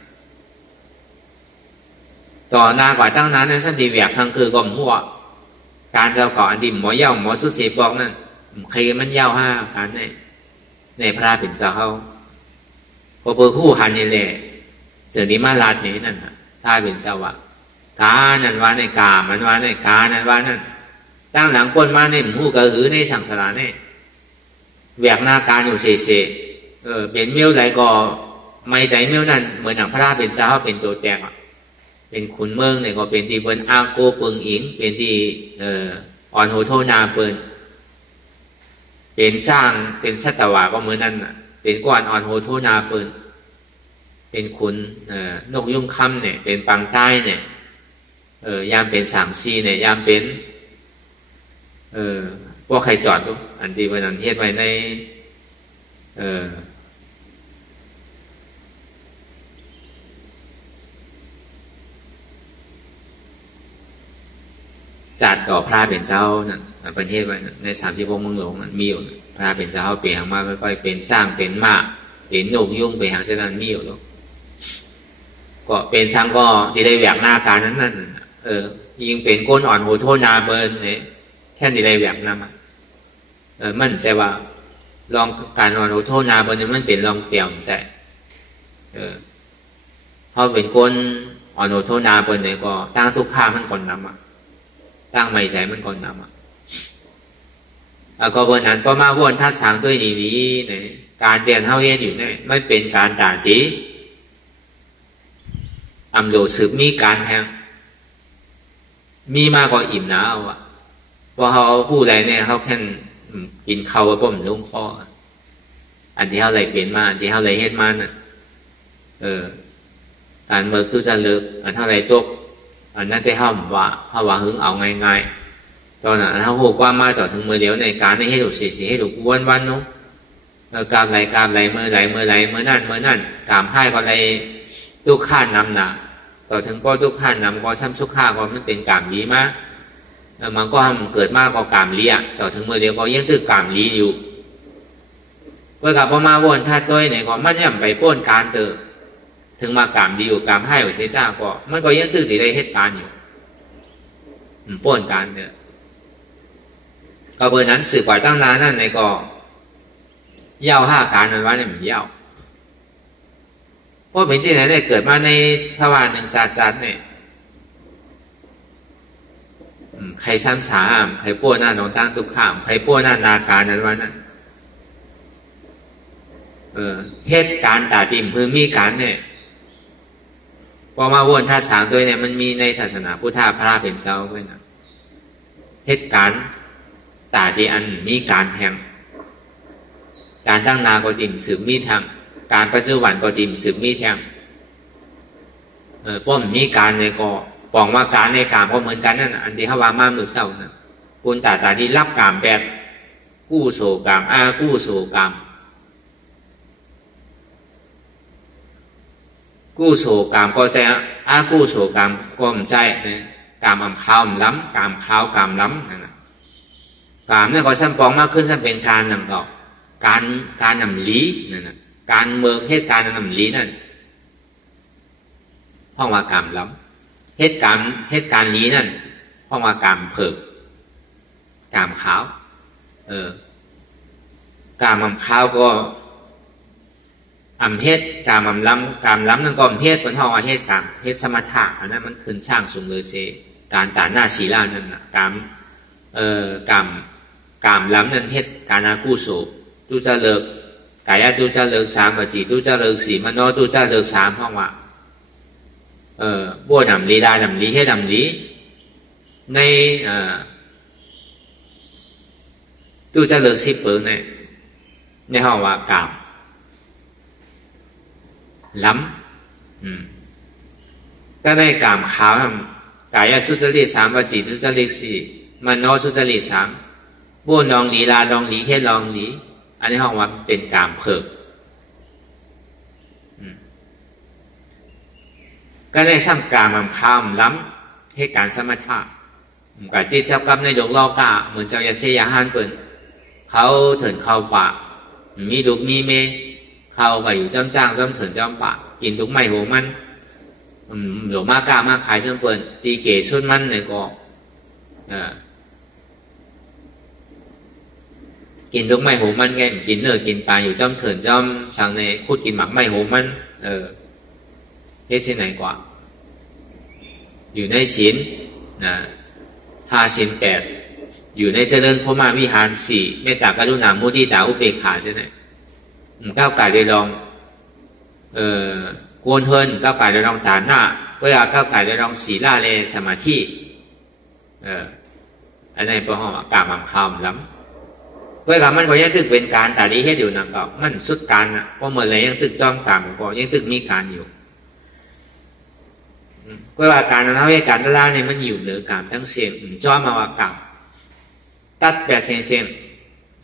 ต่อนากว่าตั้งนั้นสันติแบกทางคือก็มั่วการเสาเก่าอันดิมหมอเย้าหมอสุดเสียบอกนั่นใครมันเย้าห้าการในพระเป็นเสาเขาพอเปิดคู่หันนี่แหละเสด็จมาลาดนี้นั่นถ้าเป็นเจ้าวะกานั่นว่าในกามันว่าในกานั่นว่านั่นตั้งหลังก้นมาในหมู่กระหือในสังสารเนี่ยแบกหน้าการอยู่เสเป็นเมี้ยวไหลก็ไม่ใจเมี้ยวนั่นเหมือนอย่างพระเป็นเจ้าเป็นตัวแตกเป็นขุนเมืองเนี่ยก็เป็นที่เปิ้นอาโกเปิงอิงเป็นที่อ่อนโหโทนาเปิ้นเป็นสร้างเป็นสัตวะก็เหมือนนั่นเป็นก้อนอ่อนโหโทนาเปิ้นเป็นขุนนกยุ่งค่ำเนี่ยเป็นปังใต้เนี่ยยามเป็นสามซีเนี่ยยามเป็นพวกใครจอดทุกอันที่วันนั้นเทศไว้ในจัดต่อพระเป็นเจ้านั่นประเทศไว้ใน36เมืองหลวงมันมีอยู่พระเป็นเจ้าเปลี่ยนมาค่อยๆเป็นสร้างเป็นมากเป็นนกยุ่งไปหางเจ้านั้นมีอยู่แล้วก็เป็นสร้างก็ที่ได้แหวกหน้าการนั้นยิงเป็นก้นอ่อนโหโทนาเบิร์นเนี่ยแค่ที่ได้แหวกหน้ามามันใช่ว่าลองการอ่อนโหโทนาเบิร์นมันเป็นลองเปี่ยมใช่เพราะเป็นก้นอ่อนโหโทนาเบิร์นเนี่ยก็ตั้งทุกข้ามันก่อนนำตั้งไม่ใส่มันก่อนนำก็บนนั้นก็มาวนทัดสางด้วยดีเนี่ยการเตียนเท่าเย็นอยู่เนี่ยไม่เป็นการด่าตีอำโลสืบมีการแทงมีมากกว่าอิ่มหนาวพอเขาพูดอะไรเนี่ยเขาแค่กินข้าวป้มลุ่งคออันที่เขาอะไรเปลี่ยนมาอันที่เขาอะไรเฮ็ดมาน่ะการเมืองตู้จะเลิกอันเท่าไรตกอันนั้นที่เขาว่าหึงเอาง่ายๆตอนนั้นเขาโหกว่ามาต่อถึงมือเดียวในการให้ถูกสีให้ถูกวันนู้กามไหลมือนั่นกามให้ก็เลยทุกข้านำหนาต่อถึงก็ทุกข้านนำก็ซ้ำสุขข้าก็มันเป็นกามดีมากมันก็ทำเกิดมากกว่ากามลี้ต่อถึงมือเดียวก็ยังตึกกามลี้อยู่เมื่อกับพอมาวนท่าต้อยเนี่ยก็มันยังไปป้นการเตอถึงมากามดีอยู่กามให้อยู่เสียด้าก็มันก็ยังตึกที่ได้เหตุการณ์อยู่ป้นการเตอก็เบอร์นั้นสืบกว่าตั้งนานนั่นในก็เย้าห้าการนั้นว่าเนี่ยมันเย้าเพราะเป็นที่ไหนได้เกิดมาในทวารหนึ่งจัดเนี่ยใครซ้ำสามใครป้วนหน้าหนองตั้งทุกข้ามใครป้วนหน้านาการนั้นว่านั้น เหตุการณ์ตาติมคือมีการเนี่ยพอมาวนท่าสางตัวเนี่ยมันมีในศาสนาพุทธพระเป็นเจ้าด้วยนะเหตุการณ์ตาที่อันมีการแห่งการตั้งนาก็ติมสืบมีทางการปัจจุบันก็ติมสืบมีแทงป้อมมีการในก็ปองว่าการในกามก็เหมือนกันนั่นอันที่เขาว่ามามือเศร้านะคุณตาที่รับกามแบบกู้โศกามกู้โศกามกู้โศกามก็ใช่กู้โศกามก็ไม่ใช่นะกามขาวล้ำกามขาวกามล้ำนั่นนะกามเนี่ยก็ซ้ำปองมากขึ้นซ้ำเป็นการหนังก็การนำลีนั่นนะการเมืองเหตุการณ์นำลีนั่นเพราะว่ากามล้ำเหตุการณ์นี้นั่นเพราะว่ากามเผิกกามขาวกามขาวก็เหตุกามล้ำนั่นก็เหตุเป็นห้องว่าเหตุกามเหตุสมถะอันนั้นมันขึ้นสร้างสูงเลยเสการตาหน้าศีลานั่นนะกามล้ำนั่นเหตุการอากุโสตุจะเลิกกายตุจะเลิกสามปฏิตุจะเลิกสี่มโนตุจะเลิกสามห้องว่าบัวดำลีลาดำลีให้ดำลีในตุจะเลิกสิบเปิงเนี่ยในห้องว่ากามล้ำก็ได้กามขาวกายสุจริตสามวจีสุจริตสี่มโนสุจริตสามบัวนองลีลาลองลีให้ลองลีอันนี้ห้องว่าเป็นกามเพิกก็ได้ซ้ำกามขาวล้ำให้การสมถะกับที่เจ้ากรรมในดงลอกาเหมือนเจ้ายาเสียหันเปิ่นเขาเถินเข้าป่ามีลูกมีเมเข้าไปอยู่จ้ำจ้างจ้ำเถินจ้ำป่ากินทุกไม้หัวมันหลวงมากล้ามากขายเชิงเปิ่นตีเก๋ชุดมันในกองกินทุกไม้หัวมันไงกินเนื้อกินปลาอยู่จ้ำเถินจ้ำช่างในพูดกินหมักไม้หัวมันเฮ็ดที่ไหนกว่าอยู่ในศีล5 ศีล 8อยู่ในเจริญพรหมวิหาร4เมตตากรุณามุทิตาอุเบกขาใช่ไหมก้าวไก่ได้ลองโกนเฮินก้าวไก่ได้ลองฐานหน้าเวลาก้าวไก่ได้ลองศีลาเลสมาธิอันนี้พอห้องกามคำล้ำเวลามันก็ยังตึกเป็นการแต่ดีให้อยู่นั่นก็มันสุดการนะเพราะเมื่อไรยังตึกจ้องตามก็ยังตึกมีการอยู่ก็ว่าการนั้นให้การล่าเนี่ยมันอยู่เหนือกามทั้งเสียงจ้อมาว่ากามตัดแบบเสียง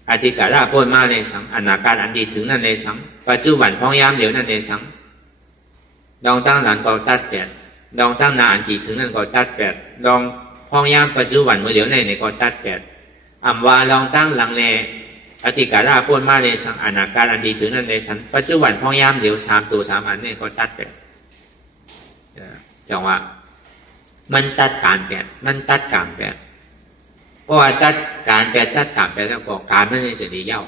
อธิการาพ้นมาในสังอนาการอันดีถึงนั่นในสังปัจจุบันพ้องยามเดียวนั่นในสังดองตั้งหลังก็ตัดแบบดองตั้งนาอันดีถึงนั่นก็ตัดแบบดองพ้องยามปัจจุบันเมื่อเดียวในก็ตัดแบบว่าลองตั้งหลังในอธิการาพ้นมาในสังอนาการอันดีถึงนั่นในสังปัจจุบันพ้องยามเดียว3 ตัว3 อันนี่ก็ตัดแบบจังว่ามันตัดการแบบมันตัดการแบบเพราะว่าตัดการแบบตัดการแบบแล้วก็การมันจะดีเย้า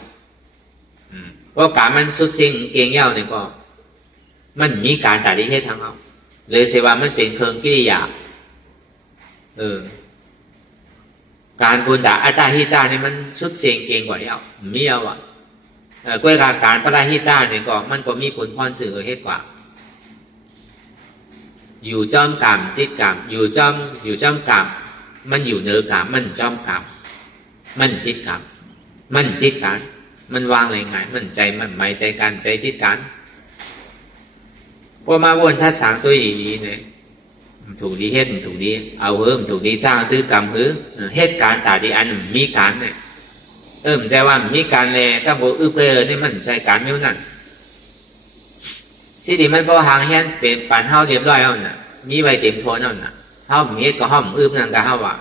เพราะการมันสุดสิ่งเก่งเย้าเนี่ยก็มันมีการตัดที่ให้ทางเอาเลยเสว่ามันเป็นเพิงกิริยาการบุญด่าอัตตาหิตาเนี่ยมันสุดเสียงเก่งกว่าเย้ามีเอาอ่ะกล้วยการปราหิตาเนี่ยก็มันก็มีผลพรสื่อเหตุกว่าอยู่จ้อมกามติดกามอยู่จ้อมกามมันอยู่เนื้อกามมันจ้อมกามมันติดกามมันติดการมันวางอะไรไงมันใจมันไม่ใจการใจติดการพอมาวนท่าสางตัวอีเนี่ยถูกดีเฮ็ดถูกดีเอาถูกดีสร้างตื้อกามเหตุการณ์ตาดีอันมีการเนี่ยมันใจว่ามีการแลถ้าบอกนี่มันใจการไม่นั่นสิ่งที่มันพอห่างแห้งเป็นปานเฮาเรียบร้อยแล้วน่ะมีไว้เต็มโทนแล้วน่ะเฮาเฮ็ดก็เฮานั่นก็เฮาว่า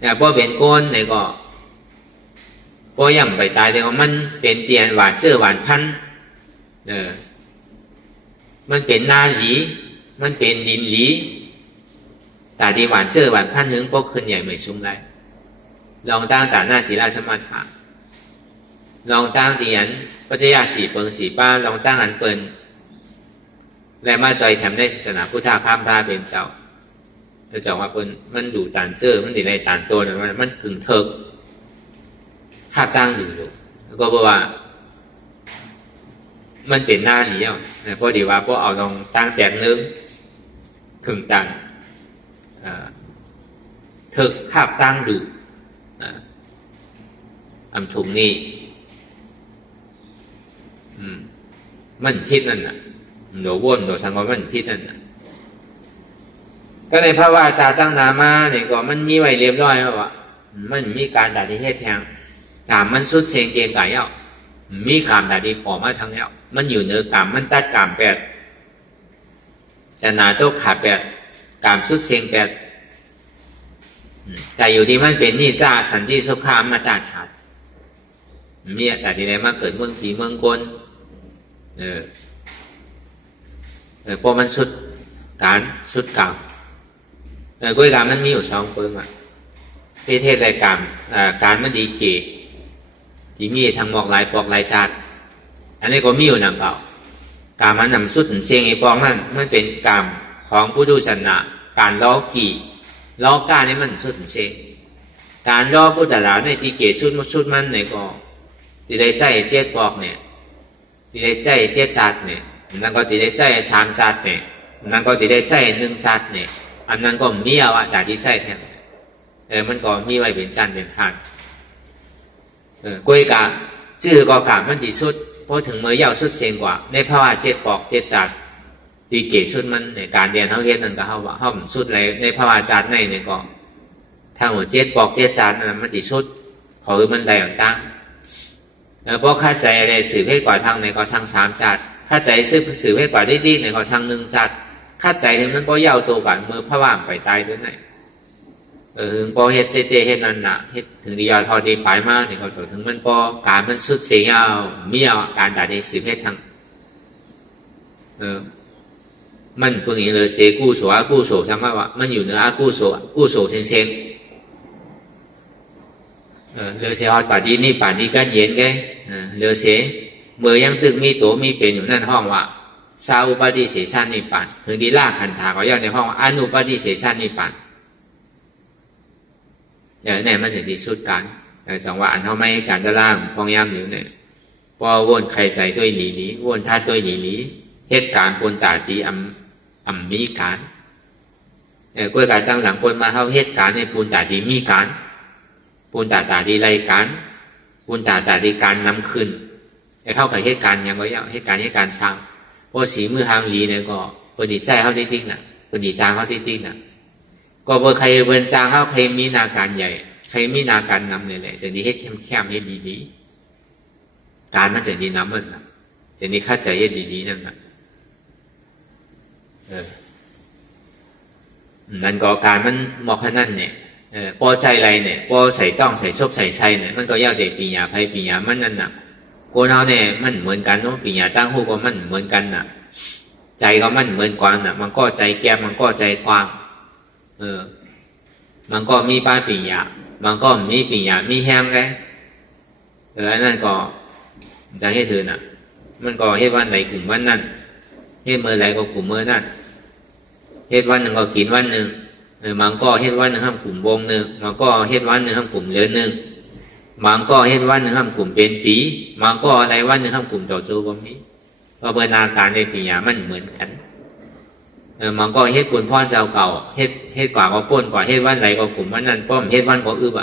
แต่พอเป็นโกนเนี่ยก็พอยังไปตายแต่ว่ามันเป็นเตียนหวานเจอหวานพันมันเป็นนาหลีมันเป็นดินหลีแต่ที่หวานเจอหวานพันถึงพวกขึ้นใหญ่ไม่สูงไรลองตั้งแต่หน้าศีลาสมาธิลองตั้งเตียนปัจจัย4 เปิง4 ป้าลองตั้งอันเปิลและมาใจแถมในศาสนาพุทธภาพพระเป็นเจ้าจะว่าเปิลมันดูตานเจอมันดีในตานตัวมันถึงเถิก าพตั้งอยู่ก็บอกว่ามันเป็นหน้าหลีอ่ะพอดีว่าพอเอาลองตั้งแตกนึงถึงตังthực ภาพตั้งดูอันถุงนี้มันทิศนั่นน่ะโหนวนโหนสังกมันทิศนั่นน่ะก็ในพระวาจาตั้งนามาเนี่ยก็มันมีไว้เรียบร้อยแล้วว่ามันมีการตัดที่เฮ็ดแทงกามมันสุดเสียงเกณฑ์ไก่แล้วมีกามตัดที่ออกมาทางแล้วมันอยู่เหนือกามมันตัดกามแปดแต่นาโตขาดแปดกามสุดเสียงแปดแต่อยู่ที่มันเป็นนิสาสันติสุขามมาตาถาดมีแต่ที่ไหนมาเกิดเมืองผีเมืองกลพอมันสุดการสุดกรรมกล้วยกรรมมันมีอยู่สองเปิงอ่ะเทศรายการมันดีเกศที่มีทางหมอกลายปอกลายจัดอันนี้ก็มีอยู่นำเปล่ากรรมมันนำสุดถึงเสียงไอ้ปองนั่นมันเป็นกรรมของผู้ดูชนะการล้อกี่ล้อการนี่มันสุดถึงเสียงการล้อผู้แต่ละในที่เกศสุดมันในก็ที่ได้ใจเจ็ดปอกเนี่ยที่ได้ใจเจ็ดจัดเนี่ยนั่นก็ที่ได้ใจสามจัดเนี่ยนั่นก็ที่ได้ใจหนึ่งจัดเนี่ยอันนั้นก็มีเอาอะแต่ที่ใจแทนมันก็มีไว้เป็นจันเป็นทานกล้วยกาชื่อก็กามันดีสุดเพราะถึงเมื่อยาวสุดเสียงกว่าในภาวะเจ็ดปอกเจ็ดจัดที่เกศสุดมันในการเรียนเขาเฮ็ดนั่นก็เขาว่าเขาสุดเลยในภาวะจัดในเนี่ยก็ทางหัวเจ็ดปอกเจ็ดจัดนั้นมันดีสุดเขาคือมันได้ต่างเพราะข้าใจอะไรสื่อให้กว่าทางในก็ทางสามจัดข้าใจสื่อให้กว่าได้ดีในก็ทางหนึ่งจัดข้าใจถึงมันก็ยาวตัวกันมือพระว่างไปตายด้วยไหนถึงพอเฮ็ดเตเฮ็ดนั่นน่ะเฮ็ดถึงดียอทอดีปลายมากเนี่ยก็ถึงมันพอการมันสุดเสียเอามีเอาการด่าได้สื่อให้ทางมันพวกนี้เลยเสียกู้โสอากู้โสใช่ไหมว่ามันอยู่เหนืออากู้โสกู้โสเซนเลยเสียฮอดป่าดีนี่ป่าดีก็เย็นไงเลยเสียเมื่อยังตึกมีตัวมีเป็นอยู่นั่นห้องว่าซาอุปาทิเสสานิพพานถึงดีลากขันธาก็ย่อในห้องอนุปาทิเสสานิพพานอย่างนี้มันถึงที่สุดการสองว่าอันเท่าไม่การจะล่างพองย่ำอยู่เนี่ยพอวนใครใส่ด้วยหลีวนท่าด้วยหลีเหตุการณ์ปนตาดีมีการกล้วยการตั้งหลังปนมาเข้าเหตุการณ์ในปูนตาดีมีการปูนตาดีไรการปูนตาดีการนำขึ้นแต่เข้ากับเหตุการณ์ยังก็ย่อเหตุการณ์สร้างพอสีมือทางหลีเนี่ยก็พอดีใจเขาได้ทิ้งน่ะพอดีจางเขาได้ทิ้งน่ะก็พอใครเวนจางเขาใครมีนาการใหญ่ใครมีนาการนำเนี่ยแหละจะดีให้เข้มให้ดีการมันจะดีน้ำมันนะจะดีเข้าใจให้ดีนั่นนะนั่นก็การมันมอกขนาดเนี่ยพอใจอะไรเนี่ยพอใส่ต้องใส่ชบใส่ใช่เนี่ยมันก็ยากเด็กปีญาไพ่ปีญามันนั่นน่ะคนเราเนี่ยมันเหมือนกันเนาะปีญาตั้งหูก็มันเหมือนกันน่ะใจก็มันเหมือนกันน่ะมันก็ใจแก้มันก็ใจกว้างมันก็มีป้าปีญามันก็มีปีญามีแห้งไงนั่นก็จะให้เธอน่ะมันก็ให้วันไหนกลุ่มวันนั้นให้เมื่อไหร่ก็กลุ่มเมื่อนั้นเฮ็ดวันหนึ่งก็กินวันหนึ่งมันก็เฮ็ดวันหนึ่งห้ามกลุ่มวงหนึ่งมันก็เฮ็ดวันหนึ่งห้ามกลุ่มเดือนหนึ่งมันก็เฮ็ดวันหนึ่งห้ามกลุ่มเป็นปีมันก็อะไรวันหนึ่งห้ามกลุ่มต่อสู้ก็มีเพราะเวลาการในปีญามันเหมือนกันมันก็เฮ็ดกุนพ่อเจ้าเก่าเฮ็ดกว่าก็ป้นกว่าเฮ็ดวันไหนก็กลุ่มวันนั้นป้อมเฮ็ดวันก็อึบ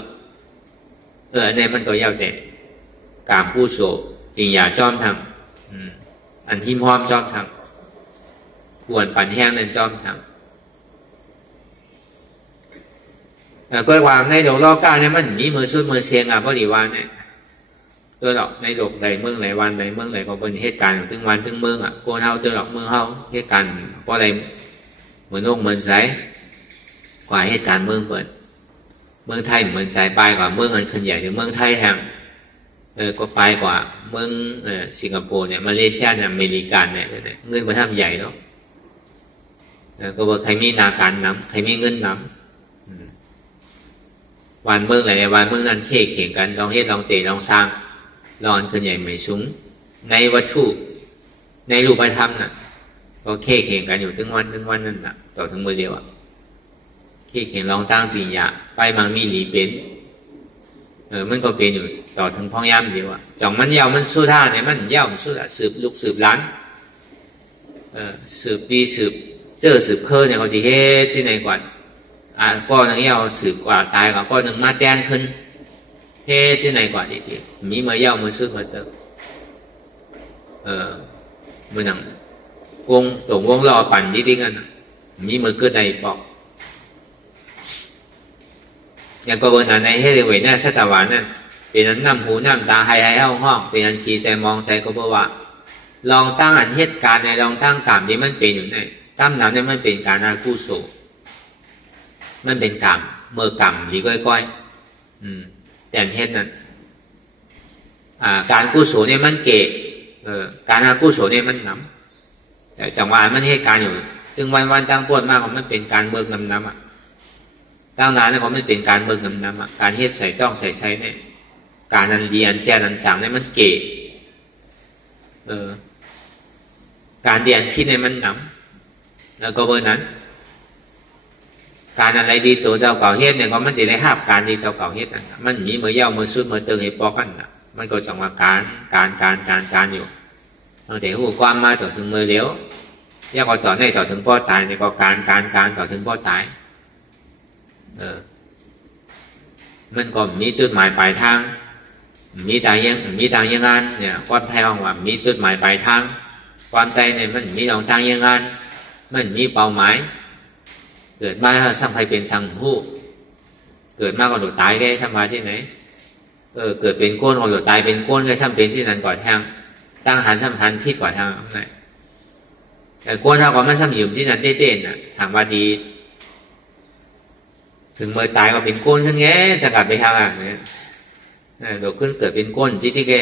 ในมันก็ยาวแต่การผู้โสปีญาจอมทำอันที่พร้อมจอมทำควรปั่นแห้งนั่นจอมทำก็ความในโลกรอบกลางเนี่ยมันมีมือสุดมือเชียงพอดีวันเนี่ยตัวหรอกในโลกใดเมืองใดวันใดเมืองใดก็เป็นเหตุการณ์ถึงวันถึงเมืองโกนเฮาตัวหรอกเมืองเฮาเหตุการณ์เพราะอะไรเหมือนโลกเหมือนสายกว่าเหตุการณ์เมืองเปิดเมืองไทยเหมือนสายปลายกว่าเมืองอันขึ้นใหญ่ถึงเมืองไทยแห่งก็ปลายกว่าเมืองสิงคโปร์เนี่ยมาเลเซียเนี่ยอเมริกันเนี่ยเงินประทับใหญ่เนาะก็บอกใครมีนาการนำใครมีเงินนำวันเมืองไหนวันเมืองนั้นเข่งกันลองเฮ็ดลองเตะลองสร้างลอนขึ้นใหญ่ไม่สูงในวัตถุในรูปธรรมน่ะก็เข่งกันอยู่ถึงวันนั่นน่ะต่อถึงมือเดียวเข่งลองตั้งปีญาไปมังมีหลีเป็น มันก็เป็นอยู่ต่อถึงพ้องย่ำเดียวจ่องมันยาวมันสู้ท่าเนี่ยมันยาวมันสู้สืบลูกสืบล้านสืบปีสืบเจอสืบเคยเนี่ยเขาดีเฮ้ที่ไหนก่อนก็หนึ่งยาวสืบกว่าตายก็หนึ่งมาแดนขึ้นเฮ้ที่ไหนก่อนดีมีเมื่อยาวมือสู้เหมือนเดิมมือหนังวงตัววงรอปั่นดีๆกันมีมือเกิดใดบอกอย่างก็วันนั้นในเฮลิเวน่าสัตวานั่นเป็นนั้นน้ำหูน้ำตาให้ห้องเป็นนั้นทีใจมองใจก็บอกว่าลองตั้งอันเหตุการณ์ในลองตั้งกรรมที่มันเป็นอยู่ในตั้งนั้นเนี่ยมันเป็นการกุศลมันเป็นกรรมเมื่อกรรมดีก้อยๆแต่เหตุนั้นการกุศลเนี่ยมันเก๋การกุศลเนี่ยมันหนำแต่จังหวะมันเหตุการณ์อยู่ถึงวันตั้งปวดมากของมันเป็นการเบิกน้ำตั้งนานแล้วเขาไม่เป็นการเบิกน้ำการเฮ็ดใส่ต้องใส่ใช้เนี่ยการนันเรียนแจนันจังเนี่ยมันเก๋การเรียนคิดเนี่ยมันหนำแล้วก็เบอร์นั้นการอะไรดีตัวเจ้าเก่าเฮ็ดเนี่ยก็มันดีเลยห้าการดีเจ้าเก่าเฮ็ดมันมีเมื่อเย้าเมื่อสุดเมื่อเติงให้ปอกันมันก็จังว่าการอยู่ตั้งแต่หูความมาต่อถึงเมื่อเลี้ยวย่าก็ต่อในต่อถึงพ่อตายเนี่ยก็การต่อถึงพ่อตายมันก็มีจุดหมายปลายทางมีทางยังงานเนี่ยความไทยของว่ามีจุดหมายปลายทางความใจเนี่ยมันมีทางยังงานมันมีเป้าหมายเกิดมาแล้วสัมผัสเป็นสังหูเกิดมาก็โดดตายได้สัมผัสที่ไหนเกิดเป็นก้นก็โดดตายเป็นก้นก็สัมเป็นที่นั้นก่อนทางตั้งหันสัมพันธ์ผิดกว่าทางไหนแต่ก้นเท่ากับมันสัมอยู่ที่นั้นเต้นถามว่าดีถึงเมื่อตายก็เป็นก้นขึ้นแง่จะกลับไปทางเนี่ยโดดขึ้นเกิดเป็นก้นที่แก่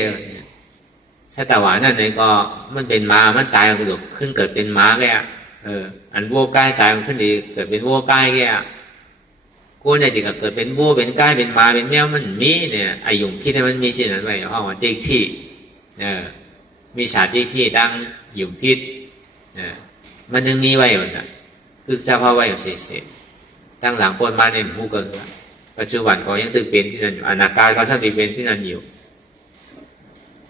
ชาตวานั่นเนี่ยก็มันเป็นม้ามันตายก็โดดขึ้นเกิดเป็นม้าแก่อันวัวใกล้ตายมันขึ้นดีเกิดเป็นวัวใกล้แก่ก้นเนี่ยจะเกิดเป็นวัวเป็นใกล้เป็นม้าเป็นแมวมันมีเนี่ยไอหยุ่งที่นี่มันมีสิ่งนั้นไว้ห้องว่าเด็กที่มีชาติที่ตั้งหยุ่งพิษมันยังมีไว้อยู่นะคือจะพาไว้อยู่เสียตั้งหลังปนมาในหมู่เกินปัจจุบันก็ยังตึกเป็นที่นั่นอยู่อนาคตก็สักเป็นที่นั่นอยู่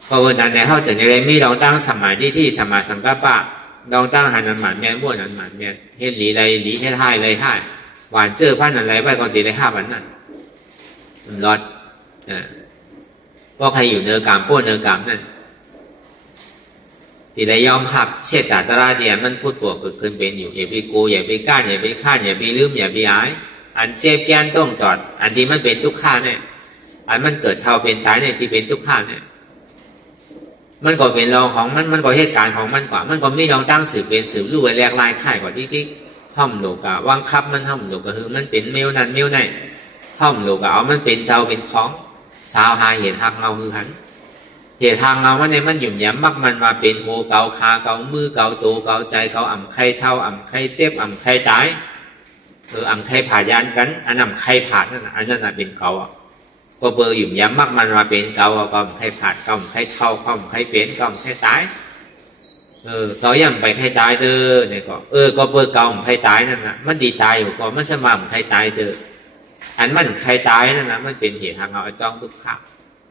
ก็วันนั้นในเข้าใจในเรื่องนี้เราตั้งสมัยที่สมัยสังกัปปะเราตั้งหันหมันแม่บ้วนหันหมันแม่เฮ็ดหลีไรหลีเฮ็ดให้เลยให้หวานเจอพันอะไรไว้ก่อนตีได้5 วันนั่นรอดก็ใครอยู่เนื้อกามป้วนเนื้อกามนั่นที่ได้ยอมหักเชื่อจากตราเดียมันพูดตัวเกิดขึ้นเป็นอยู่อย่าไปโกอย่าไปก้านอย่าไปข้านอย่าไปลืมอย่าไปอายอันเจ็บแก้นต้องจอดอันที่มันเป็นทุกข์ข้าเนี่ยอันมันเกิดเท่าเป็นตายเนี่ยที่เป็นทุกข์ข้าเนี่ยมันก็เป็นรองของมันก็เหตุการณ์ของมันกว่ามันก็ไม่ลองตั้งสืบเป็นสืบรู้ไว้แรกลายข่ายกว่าที่ห้อมโลกะวังคับมันห้อมโลกะคือมันเป็นเมลนั่นเมลไหนห้อมโลกะเอามันเป็นเจ้าเป็นของสาวหาเห็นหักเงาคือหันเหตุทางเราเนี่ยมันหยุ่มแย้มมักมันมาเป็นโหเกาขาเกามือเกาตัวเกาใจเกาอ่ำไข่เท่าอ่ำไข่เจ็บอ่ำไข่ตายอ่ำไข่ผ่ายานกันอันอ่ำไข่ผ่านั่นอันนั้นเป็นเกาก็เบอร์หยุ่มแย้มมักมันมาเป็นเกาก็อ่ำไข่ผ่าเกาอ่ำไข่เท่าเกาอ่ำไข่เป็นเกาอ่ำไข่ตายต่อย่ำไปไข่ตายเด้อเนี่ยก็เบอร์เกาอ่ำไข่ตายนั่นนะมันดีตายอยู่ก็มันสม่ำไข่ตายเด้ออันมันไข่ตายนั่นนะมันเป็นเหตุทางเราจ้องทุกข์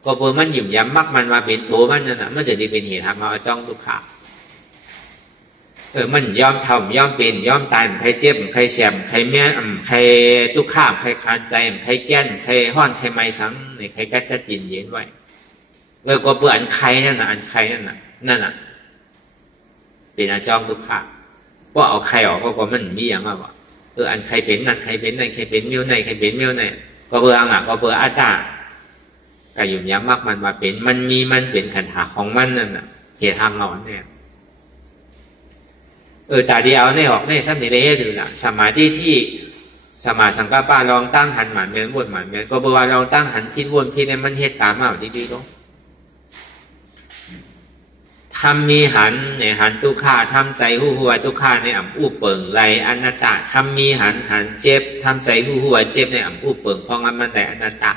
ก็เพื่อมันหยุ่มย้ำมักมันมาเป็นตัวมันนั่นแหะมันจะได้เป็นเหตุทางเราจ้องทุกข์มันยอมทำยอมเป็นยอมตายใครเจ็บใครเสียมใครแม่ใครทุกข์ข้ามใครคานใจใครแก้นใครห้อนใครไม่สังใครแก้จะกินเย็นไว้ก็เพื่ออันใครนั่นน่ะอันใครนั่นน่ะเป็นอาจ้องทุกข์ว่าเอาใครออกก็มันมีอย่างว่าอันใครเป็นนั่นใครเป็นนั่นใครเป็นเมี้ยวในใครเป็นเมี้ยวในก็เพื่ออังก็เพื่ออาตาก็หยุ่มย้ำมากมันมาเป็นมันมีมันเป็นขันหาของมันนั่นน่ะเหตุทางเราเนี่ยแต่เดียวในออกในสัมนิเลยถือละสมาธิที่สมาสังกัปปะลองตั้งหันหมันเมียนวนหมันเมียนก็บอกว่าลองตั้งหันพิษวนพิษเนี่ยมันเหตุการณ์มาดีๆก็ทำมีหันเนี่ยหันตุข่าทำใจหูหัวตุข่าในอ่ำอู้เปิงไรอนัตตาทำมีหันเจ็บทำใจหูหัวเจ็บในอ่ำอู้เปิงพองมันแต่อนัตตา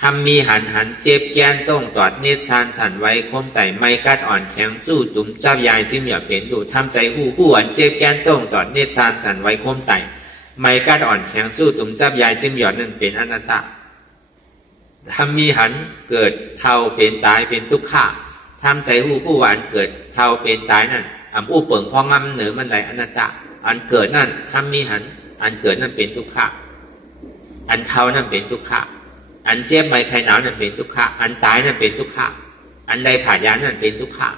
ทำมีหันเจ็บแก้นต้องตอดเนตรสานสันไว้คมไต่ไม่กัดอ่อนแข็งจู้ตุ่มจับยายจิ้มหยาบเป็นดูทำใจหูหวนเจ็บแก้นต้องตอดเนตรสานสันไว้คมไต่ไม่กัดอ่อนแข็งจู้ตุ่มจับยายจิ้มหยาบนั่นเป็นอนัตตา ทำมีหันเกิดเท่าเป็นตายเป็นทุกข์ทำใจผู้ว่าอันเกิดเท่าเป็นตายนั่นอันผู้เปิ่งพองำเหนือมันไหลอนัตตาอันเกิดนั่นทำมีหันอันเกิดนั่นเป็นทุกข์อันเท่านั่นเป็นทุกข์อันเจ็บไม่ใครหนาวนั่นเป็นทุกข์อันตายนั่นเป็นทุกข์อันใดผ่านยานั่นเป็นทุกข์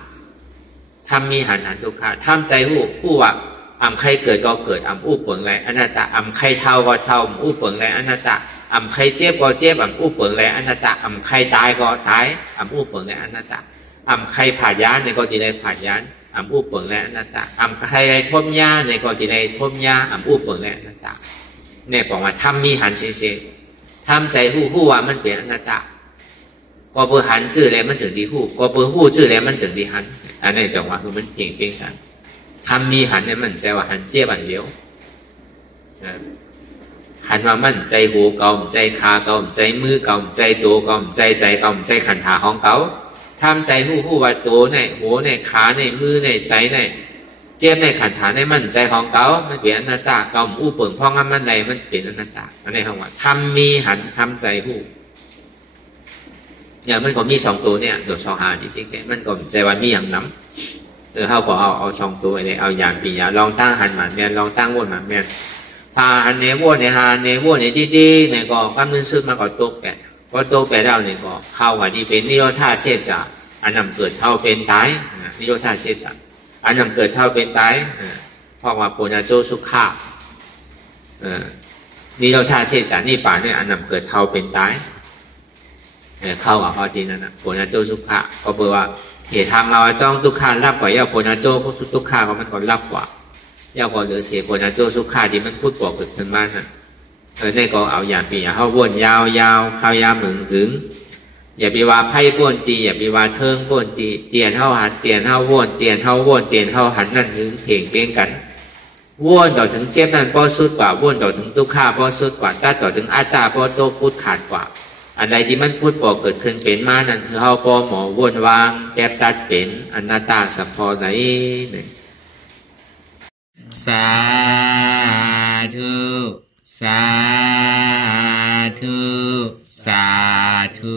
ทำมีหันทุกข์ทำใจผู้ว่าอันใครเกิดก็เกิดอันผู้เปิ่งไหลอนัตตาอันใครเท่าก็เท่าผู้เปิ่งไหลอนัตตาอันใครเจ็บก็เจ็บอันผู้เปิ่งไหลอนัตตาอันใครตายก็ตายอันผู้เปิ่งไหลอนัตตาอันใครผ่านยาในก็จะได้ผ่านยาอันผู้เปิ่งไหลอนัตตาอันใครทมยาในก็จะได้ทมยาอันผู้เปิ่งไหลอนัตตาเนี่ยบอกว่าทำมีหันเฉยๆทำใจผู้ว่ามันเป็นอนัตตาก็เบอหันจื่อแล้วมันจึงดีผู้ก็เบอผู้จื่อแล้วมันจึงดีหันอันนี้จังหวะคือมันเปลี่ยนเปลี่ยนกันทำมีหันเนี่ยมันใจว่าหันเจี๊ยบอันเดียวหันว่ามันใจหูเก่าใจขาเก่าใจมือเก่าใจตัวเก่าใจเก่าใจขันธ์ของเก่าทำใจผู้ว่าตัวในหัวในขาในมือในใจในเจี๊ยบในขันธ์ในมันใจของเก่ามันเป็นอนัตตาเก่าผู้เปิ่งพ่องมันในมันเป็นอนัตตาอันนี้คำว่าทำมีหันทำใจผู้อย่างมันก็มีสองตัวเนี่ยเดี๋ยวสองหาจริงๆมันก็ใจว่ามีอย่างน้ำเขาบอกเอาสองตัวเลยเอาอย่างปีอย่างลองตั้งหันหมันเมียนลองตั้งวนหมันเมียนพาหันเนวนในหาเนวนในดีๆในก็กำมือซื้อมาก็ตกแปะก็ตกแปะแล้วในก็เข้าว่าที่เป็นนิโรธาเสียจ่าอันนำเกิดเท่าเป็นตายนิโรธาเสียจ่าอันนำเกิดเท่าเป็นตายเพราะว่าปุญญาโจสุขานิโรธาเสียจ่านี่ป่าเนี่ยอันนำเกิดเท่าเป็นตายเข้ากับข้อที่นั่นนะปุญญาโจสุขะก็แปลว่าเหตุทางเราจ้องทุกขารับกว่าย่าปุญญาโจทุกขาเพราะมันก็รับกว่าย่าก็เหลือเสียปุญญาโจสุขะที่มันพูดบอกเกิดขึ้นมาน่ะนี่ก็เอาอย่างปีอย่างเขาวนยาวเข้ายาวหมึงถึงอย่าไปว่าไพ่ป้วนตีอย่าไปว่าเทิงป้วนตีเตียนเท่าหันเตียนเท่าวนเตียนเท่าวนเตียนเท่าหันนั่นถึงเพ่งเพ่งกันวนต่อถึงเจ็บนั่นป้อสุดกว่าวนต่อถึงทุกขาป้อสุดกว่าตัดต่อถึงอัตตาป้อโตพูดขาดกว่าอันใดที่มันพูดบอกเกิดขึ้นเป็นมานั่นคือเขาปอหมอวนวางแยบตัดเป็นอนัตตาสัพพอไหนสาธุสาธุสาธุ